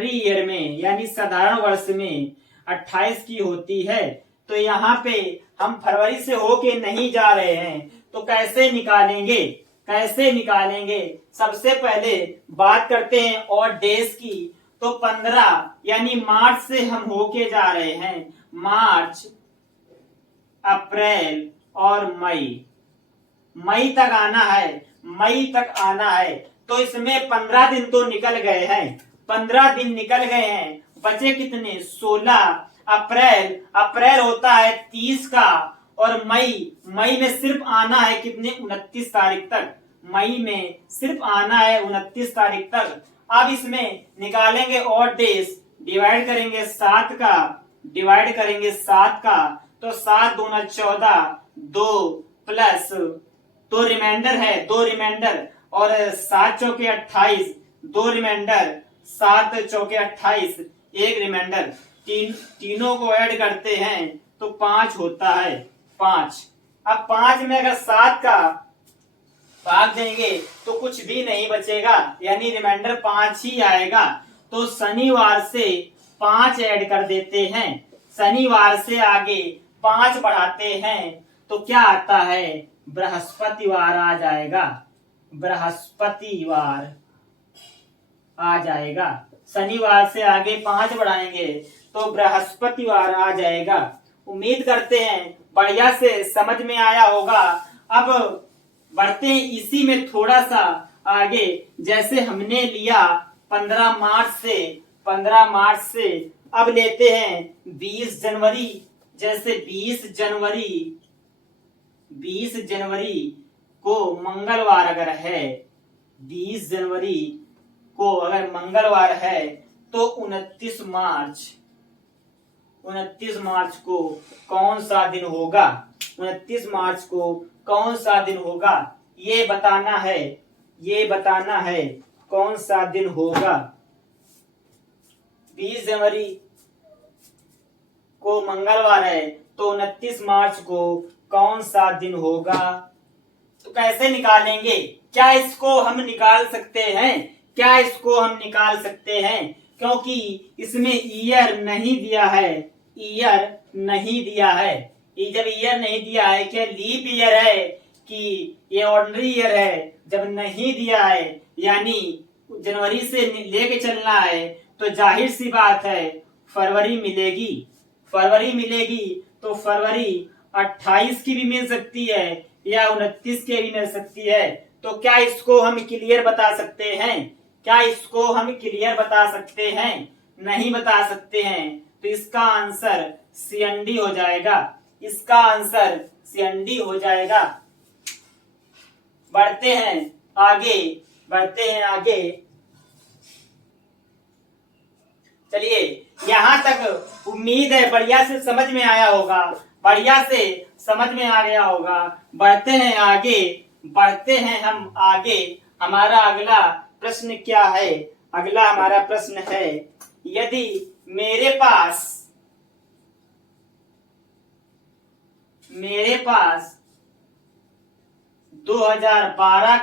ईयर में यानी साधारण वर्ष में 28 की होती है। तो यहाँ पे हम फरवरी से होके नहीं जा रहे हैं, तो कैसे निकालेंगे? सबसे पहले बात करते हैं और डेज की। तो 15 यानी मार्च से हम होके जा रहे हैं, मार्च, अप्रैल और मई तक आना है। तो इसमें 15 दिन तो निकल गए हैं, 15 दिन निकल गए हैं, बचे कितने? 16। अप्रैल होता है 30 का, और मई में सिर्फ आना है कितने? 29 तारीख तक। मई में सिर्फ आना है 29 तारीख तक। अब इसमें निकालेंगे और डेज, डिवाइड करेंगे 7 का, तो 7 दूना 14, 2 प्लस 2 रिमाइंडर, और 7 चौके 28, 2 रिमाइंडर, 7 चौके 28, 1 रिमाइंडर। तीनों को ऐड करते हैं तो 5 होता है, 5। अब 5 में अगर 7 का भाग देंगे तो कुछ भी नहीं बचेगा, यानी रिमाइंडर 5 ही आएगा। तो शनिवार से 5 ऐड कर देते हैं, शनिवार से आगे 5 बढ़ाते हैं तो क्या आता है? बृहस्पतिवार आ जाएगा। शनिवार से आगे 5 बढ़ाएंगे तो बृहस्पतिवार आ जाएगा। उम्मीद करते हैं बढ़िया से समझ में आया होगा। अब बढ़ते हैं इसी में थोड़ा सा आगे। जैसे हमने लिया 15 मार्च से अब लेते हैं 20 जनवरी। जैसे 20 जनवरी को मंगलवार अगर है, 20 जनवरी को अगर मंगलवार है तो 29 मार्च को कौन सा दिन होगा? 29 मार्च को कौन सा दिन होगा, ये बताना है कौन सा दिन होगा। 20 जनवरी को मंगलवार है तो 29 मार्च को कौन सा दिन होगा? तो कैसे निकालेंगे? क्या इसको हम निकाल सकते हैं? क्योंकि इसमें ईयर नहीं दिया है। जब ईयर नहीं दिया है, क्या लीप ईयर है कि ये ऑर्डिनरी ईयर है? जब नहीं दिया है यानी जनवरी से लेके चलना है, तो जाहिर सी बात है फरवरी मिलेगी। तो फरवरी 28 की भी मिल सकती है या 29 की भी मिल सकती है। तो क्या इसको हम क्लियर बता सकते हैं? नहीं बता सकते हैं। तो इसका आंसर CND हो जाएगा। बढ़ते हैं आगे। चलिए, यहाँ तक उम्मीद है बढ़िया से समझ में आया होगा, बढ़ते हैं हम आगे। हमारा अगला प्रश्न क्या है? अगला हमारा प्रश्न है, यदि मेरे पास 2012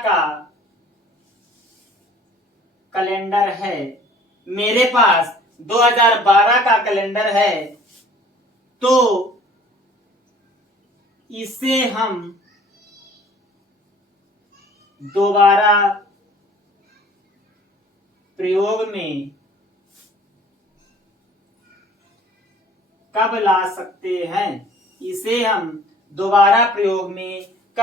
का कैलेंडर है, तो इसे हम दोबारा प्रयोग में कब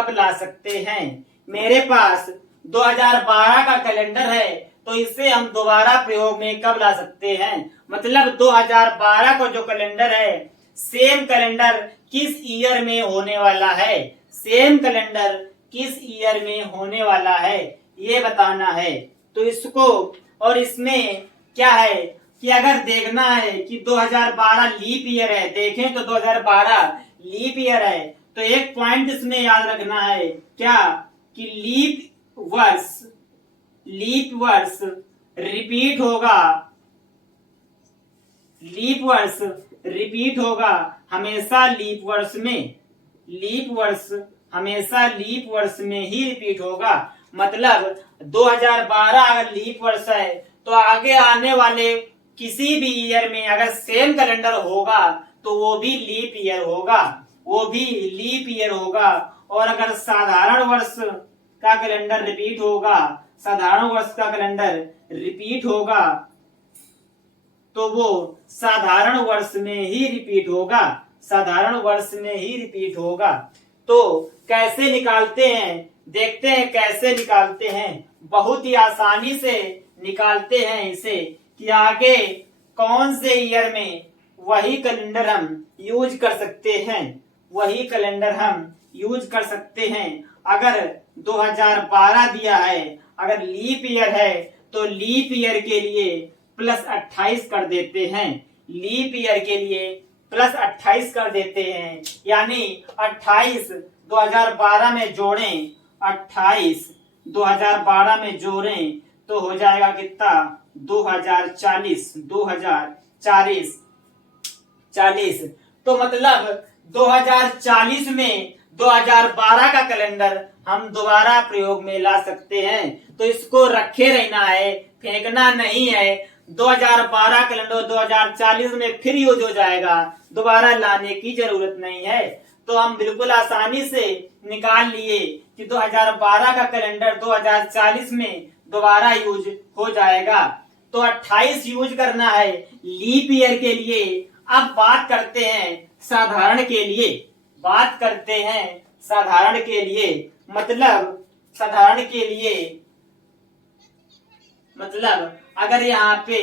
ला सकते हैं? मेरे पास 2012 का कैलेंडर है, तो इसे हम दोबारा प्रयोग में कब ला सकते हैं? मतलब 2012 का जो कैलेंडर है, सेम कैलेंडर किस ईयर में होने वाला है, ये बताना है। तो इसको, और इसमें क्या है कि अगर देखना है कि 2012 लीप ईयर है, देखें तो 2012 लीप ईयर है, तो एक पॉइंट इसमें याद रखना है, क्या कि लीप वर्ष रिपीट लीप वर्ष रिपीट होगा हमेशा लीप वर्ष में, लीप वर्ष हमेशा लीप वर्ष में ही रिपीट होगा। मतलब 2012 अगर लीप वर्ष है तो आगे आने वाले किसी भी ईयर में अगर सेम कैलेंडर होगा तो वो भी लीप ईयर होगा, वो भी लीप ईयर होगा। और अगर साधारण वर्ष का कैलेंडर रिपीट होगा, साधारण वर्ष का कैलेंडर रिपीट होगा तो वो साधारण वर्ष में ही रिपीट होगा, साधारण वर्ष में ही रिपीट होगा। तो कैसे निकालते हैं, देखते हैं कैसे निकालते हैं। बहुत ही आसानी से निकालते हैं इसे कि आगे कौन से ईयर में वही कैलेंडर हम यूज कर सकते हैं, वही कैलेंडर हम यूज कर सकते हैं। अगर 2012 दिया है, अगर लीप ईयर है तो लीप ईयर के लिए +28 कर देते हैं, लीप ईयर के लिए +28 कर देते हैं। यानी 28 2012 में जोड़ें, 28 2012 में जोड़ें तो हो जाएगा कितना 2040, 2040। तो मतलब 2040 में 2012 का कैलेंडर हम दोबारा प्रयोग में ला सकते हैं। तो इसको रखे रहना है, फेंकना नहीं है। 2012 कैलेंडर 2040 में फिर यूज हो जाएगा, दोबारा लाने की जरूरत नहीं है। तो हम बिल्कुल आसानी से निकाल लिए कि 2012 का कैलेंडर 2040 में दोबारा यूज हो जाएगा। तो 28 यूज करना है लीप ईयर के लिए। अब बात करते हैं साधारण के लिए, बात करते हैं साधारण के लिए। मतलब साधारण के लिए मतलब अगर यहाँ पे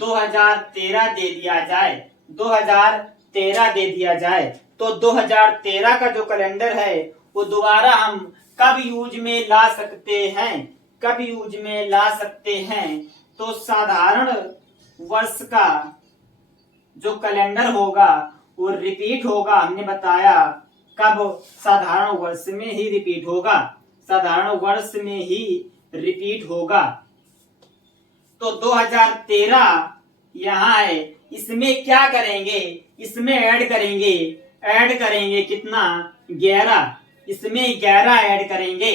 2013 दे दिया जाए, 2013 दे दिया जाए तो 2013 का जो कैलेंडर है वो दोबारा हम कब यूज में ला सकते हैं, कब यूज में ला सकते हैं। तो साधारण वर्ष का जो कैलेंडर होगा वो रिपीट होगा, हमने बताया कब, साधारण वर्ष में ही रिपीट होगा, साधारण वर्ष में ही रिपीट होगा। तो 2013 यहाँ है, इसमें क्या करेंगे, इसमें ऐड करेंगे, ऐड करेंगे कितना 11, इसमें 11 ऐड करेंगे,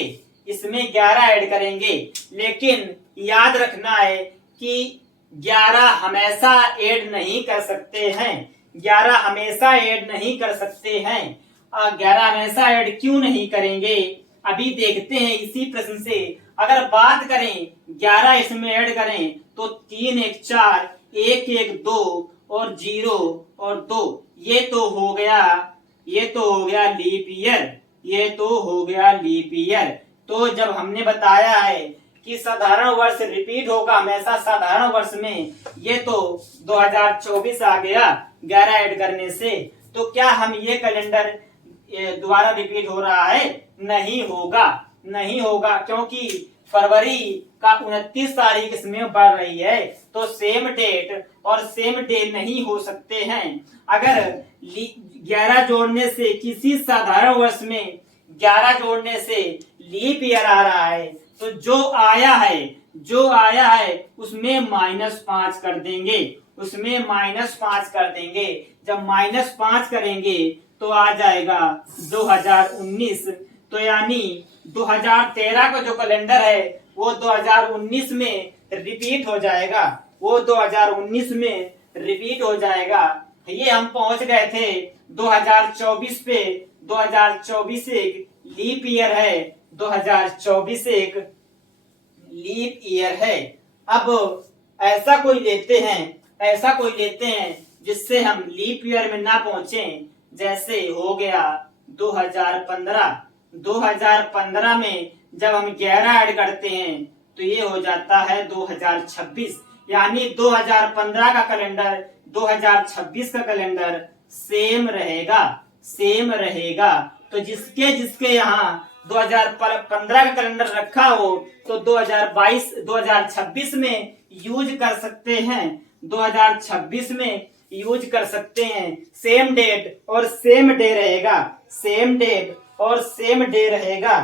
इसमें 11 ऐड करेंगे। लेकिन याद रखना है कि 11 हमेशा ऐड नहीं कर सकते हैं, 11 हमेशा ऐड नहीं कर सकते हैं। 11 हमेशा ऐड क्यों नहीं करेंगे अभी देखते हैं इसी प्रश्न से। अगर बात करें 11 इसमें ऐड करें तो 3 1 4, 1 1 2 और 0 और 2, ये तो हो गया, ये तो हो गया लीप ईयर, ये तो हो गया लीप ईयर। तो जब हमने बताया है कि साधारण वर्ष रिपीट होगा हमेशा साधारण वर्ष में, ये तो 2024 आ गया 11 ऐड करने से। तो क्या हम ये कैलेंडर दोबारा रिपीट हो रहा है? नहीं होगा, नहीं होगा, क्योंकि फरवरी का 29 तारीख इसमें बढ़ रही है तो सेम डेट और सेम डे नहीं हो सकते हैं। अगर 11 जोड़ने से किसी साधारण वर्ष में 11 जोड़ने से लीप ईयर आ रहा है तो जो आया है उसमें -5 कर देंगे, उसमें -5 कर देंगे। जब -5 करेंगे तो आ जाएगा 2019। तो यानी 2013 का जो कैलेंडर है वो 2019 में रिपीट हो जाएगा, वो 2019 में रिपीट हो जाएगा। ये हम पहुंच गए थे 2024 पे। 2024 एक लीप ईयर है, 2024 एक लीप ईयर है। अब ऐसा कोई लेते हैं जिससे हम लीप ईयर में ना पहुंचे। जैसे हो गया 2015, 2015 में जब हम 11 ऐड करते हैं तो ये हो जाता है 2026। यानी 2015 का कैलेंडर 2026 का कैलेंडर सेम रहेगा, सेम रहेगा। तो जिसके जिसके यहाँ 2015 का कैलेंडर रखा हो तो 2026 में यूज कर सकते हैं, 2026 में यूज कर सकते हैं। सेम डेट और सेम डे रहेगा, सेम डेट और सेम डे रहेगा।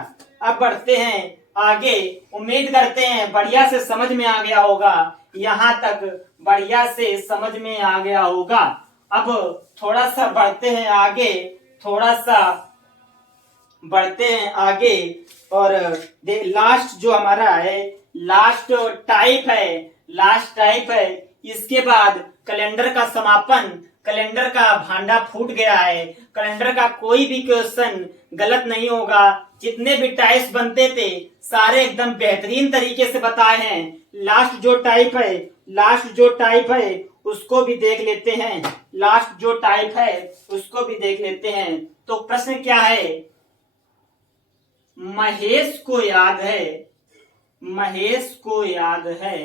अब बढ़ते हैं आगे। उम्मीद करते हैं बढ़िया से समझ में आ गया होगा यहाँ तक बढ़िया से समझ में आ गया होगा। अब थोड़ा सा बढ़ते हैं आगे, थोड़ा सा बढ़ते हैं आगे और लास्ट जो हमारा है, लास्ट टाइप है। इसके बाद कैलेंडर का समापन, कैलेंडर का भांडा फूट गया है, कैलेंडर का कोई भी क्वेश्चन गलत नहीं होगा। जितने भी टाइप्स बनते थे सारे एकदम बेहतरीन तरीके से बताए हैं। लास्ट जो टाइप है उसको भी देख लेते हैं, उसको भी देख लेते हैं। तो प्रश्न क्या है? महेश को याद है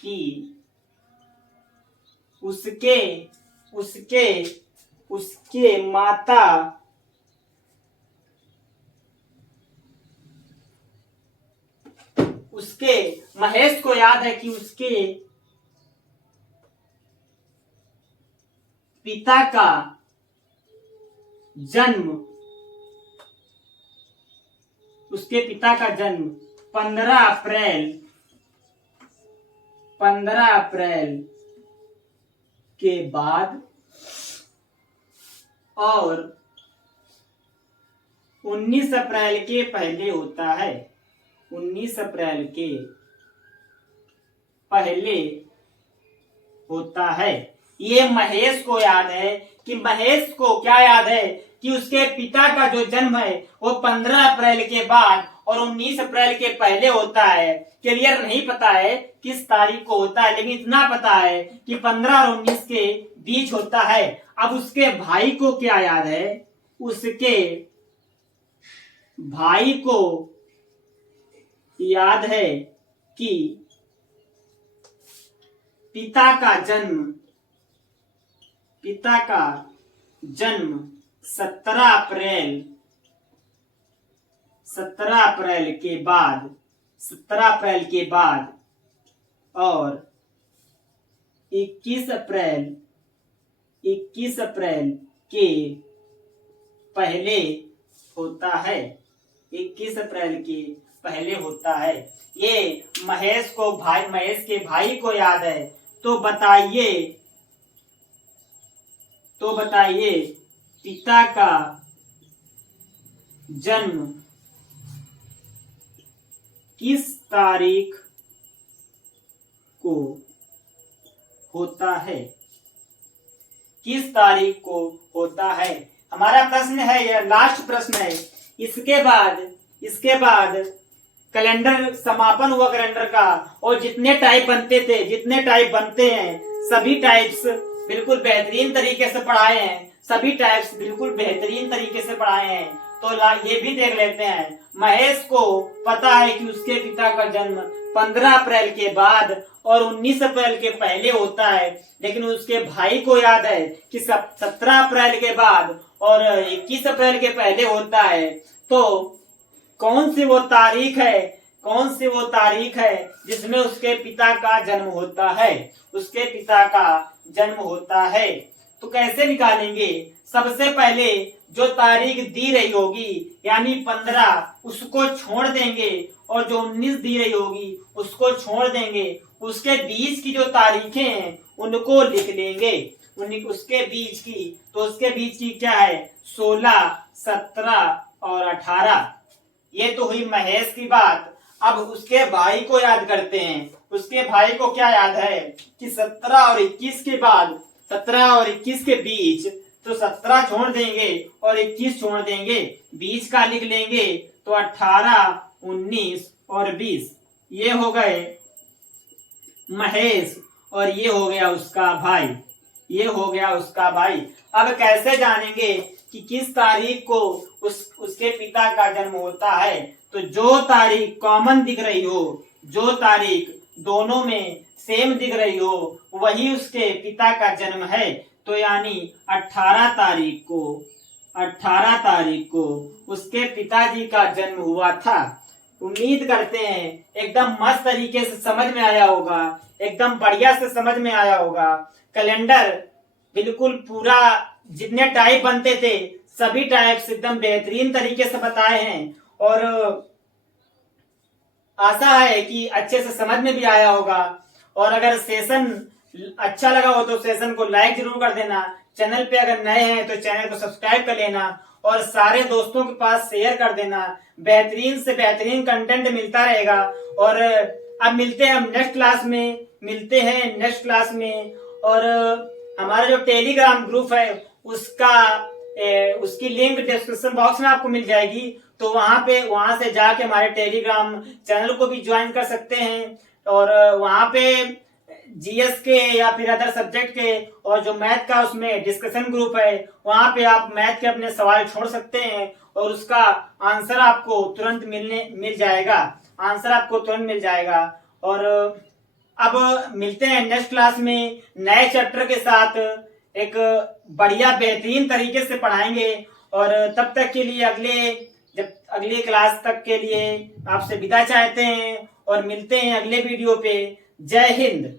कि उसके माता महेश को याद है कि उसके पिता का जन्म 15 अप्रैल के बाद और 19 अप्रैल के पहले होता है। 19 अप्रैल के पहले होता है। ये महेश को याद है कि महेश को क्या याद है कि उसके पिता का जो जन्म है वो 15 अप्रैल के बाद और 19 अप्रैल के पहले होता है। क्लियर नहीं पता है किस तारीख को होता है, लेकिन इतना पता है कि 15 और 19 के बीच होता है। अब उसके भाई को क्या याद है? उसके भाई को याद है कि पिता का जन्म 17 अप्रैल के बाद और 21 अप्रैल के पहले होता है। 21 अप्रैल के पहले होता है। ये महेश के भाई को याद है। तो बताइए पिता का जन्म किस तारीख को होता है? हमारा प्रश्न है, यह लास्ट प्रश्न है। इसके बाद कैलेंडर समापन हुआ कैलेंडर का, और जितने टाइप बनते हैं सभी टाइप्स बिल्कुल बेहतरीन तरीके से पढ़ाए हैं। तो ये भी देख लेते हैं। महेश को पता है कि उसके पिता का जन्म 15 अप्रैल के बाद और 19 अप्रैल के पहले होता है, लेकिन उसके भाई को याद है कि 17 अप्रैल के बाद और 21 अप्रैल के पहले होता है। तो कौन सी वो तारीख है जिसमें उसके पिता का जन्म होता है? तो कैसे निकालेंगे? सबसे पहले जो तारीख दी रही होगी यानी 15 उसको छोड़ देंगे, और जो 19 दी रही होगी उसको छोड़ देंगे। उसके बीच की जो तारीखें हैं उनको लिख लेंगे, उसके बीच की क्या है? 16, 17 और 18। ये तो हुई महेश की बात। अब उसके भाई को याद करते हैं। उसके भाई को क्या याद है कि 17 और 21 के बाद, 17 और 21 के बीच, तो 17 छोड़ देंगे और 21 छोड़ देंगे, बीच का लिख लेंगे। तो 18, 19 और 20 ये हो गए महेश, और ये हो गया उसका भाई। अब कैसे जानेंगे कि किस तारीख को उसके पिता का जन्म होता है? तो जो तारीख कॉमन दिख रही हो, जो तारीख दोनों में सेम दिख रही हो, वही उसके पिता का जन्म है। तो यानी 18 तारीख को उसके पिताजी का जन्म हुआ था। उम्मीद करते हैं एकदम मस्त तरीके से समझ में आया होगा, एकदम बढ़िया से समझ में आया होगा। कैलेंडर बिल्कुल पूरा जितने टाइप बनते थे सभी टाइप्स एकदम बेहतरीन तरीके से बताए हैं, और आशा है कि अच्छे से समझ में भी आया होगा। और अगर सेशन अच्छा लगा हो तो सेशन को लाइक जरूर कर देना। चैनल पे अगर नए हैं तो चैनल को सब्सक्राइब कर लेना और सारे दोस्तों के पास शेयर कर देना। बेहतरीन से बेहतरीन कंटेंट मिलता रहेगा। और अब मिलते हैं हम नेक्स्ट क्लास में, मिलते हैं नेक्स्ट क्लास में। और हमारा जो टेलीग्राम ग्रुप है उसकी लिंक डिस्क्रिप्शन बॉक्स में आपको मिल जाएगी, तो वहां से जाके हमारे टेलीग्राम चैनल को भी ज्वाइन कर सकते हैं। और वहां पे जीएस के या फिर अदर सब्जेक्ट के और जो मैथ का उसमें डिस्कशन ग्रुप है, वहां पे आप मैथ के अपने सवाल छोड़ सकते हैं और उसका आंसर आपको तुरंत मिल जाएगा। आंसर आपको तुरंत मिल जाएगा। और अब मिलते हैं नेक्स्ट क्लास में नए चैप्टर के साथ, एक बढ़िया बेहतरीन तरीके से पढ़ाएंगे। और तब तक के लिए अगले क्लास तक के लिए आपसे विदा चाहते हैं और मिलते हैं अगले वीडियो पे। जय हिंद।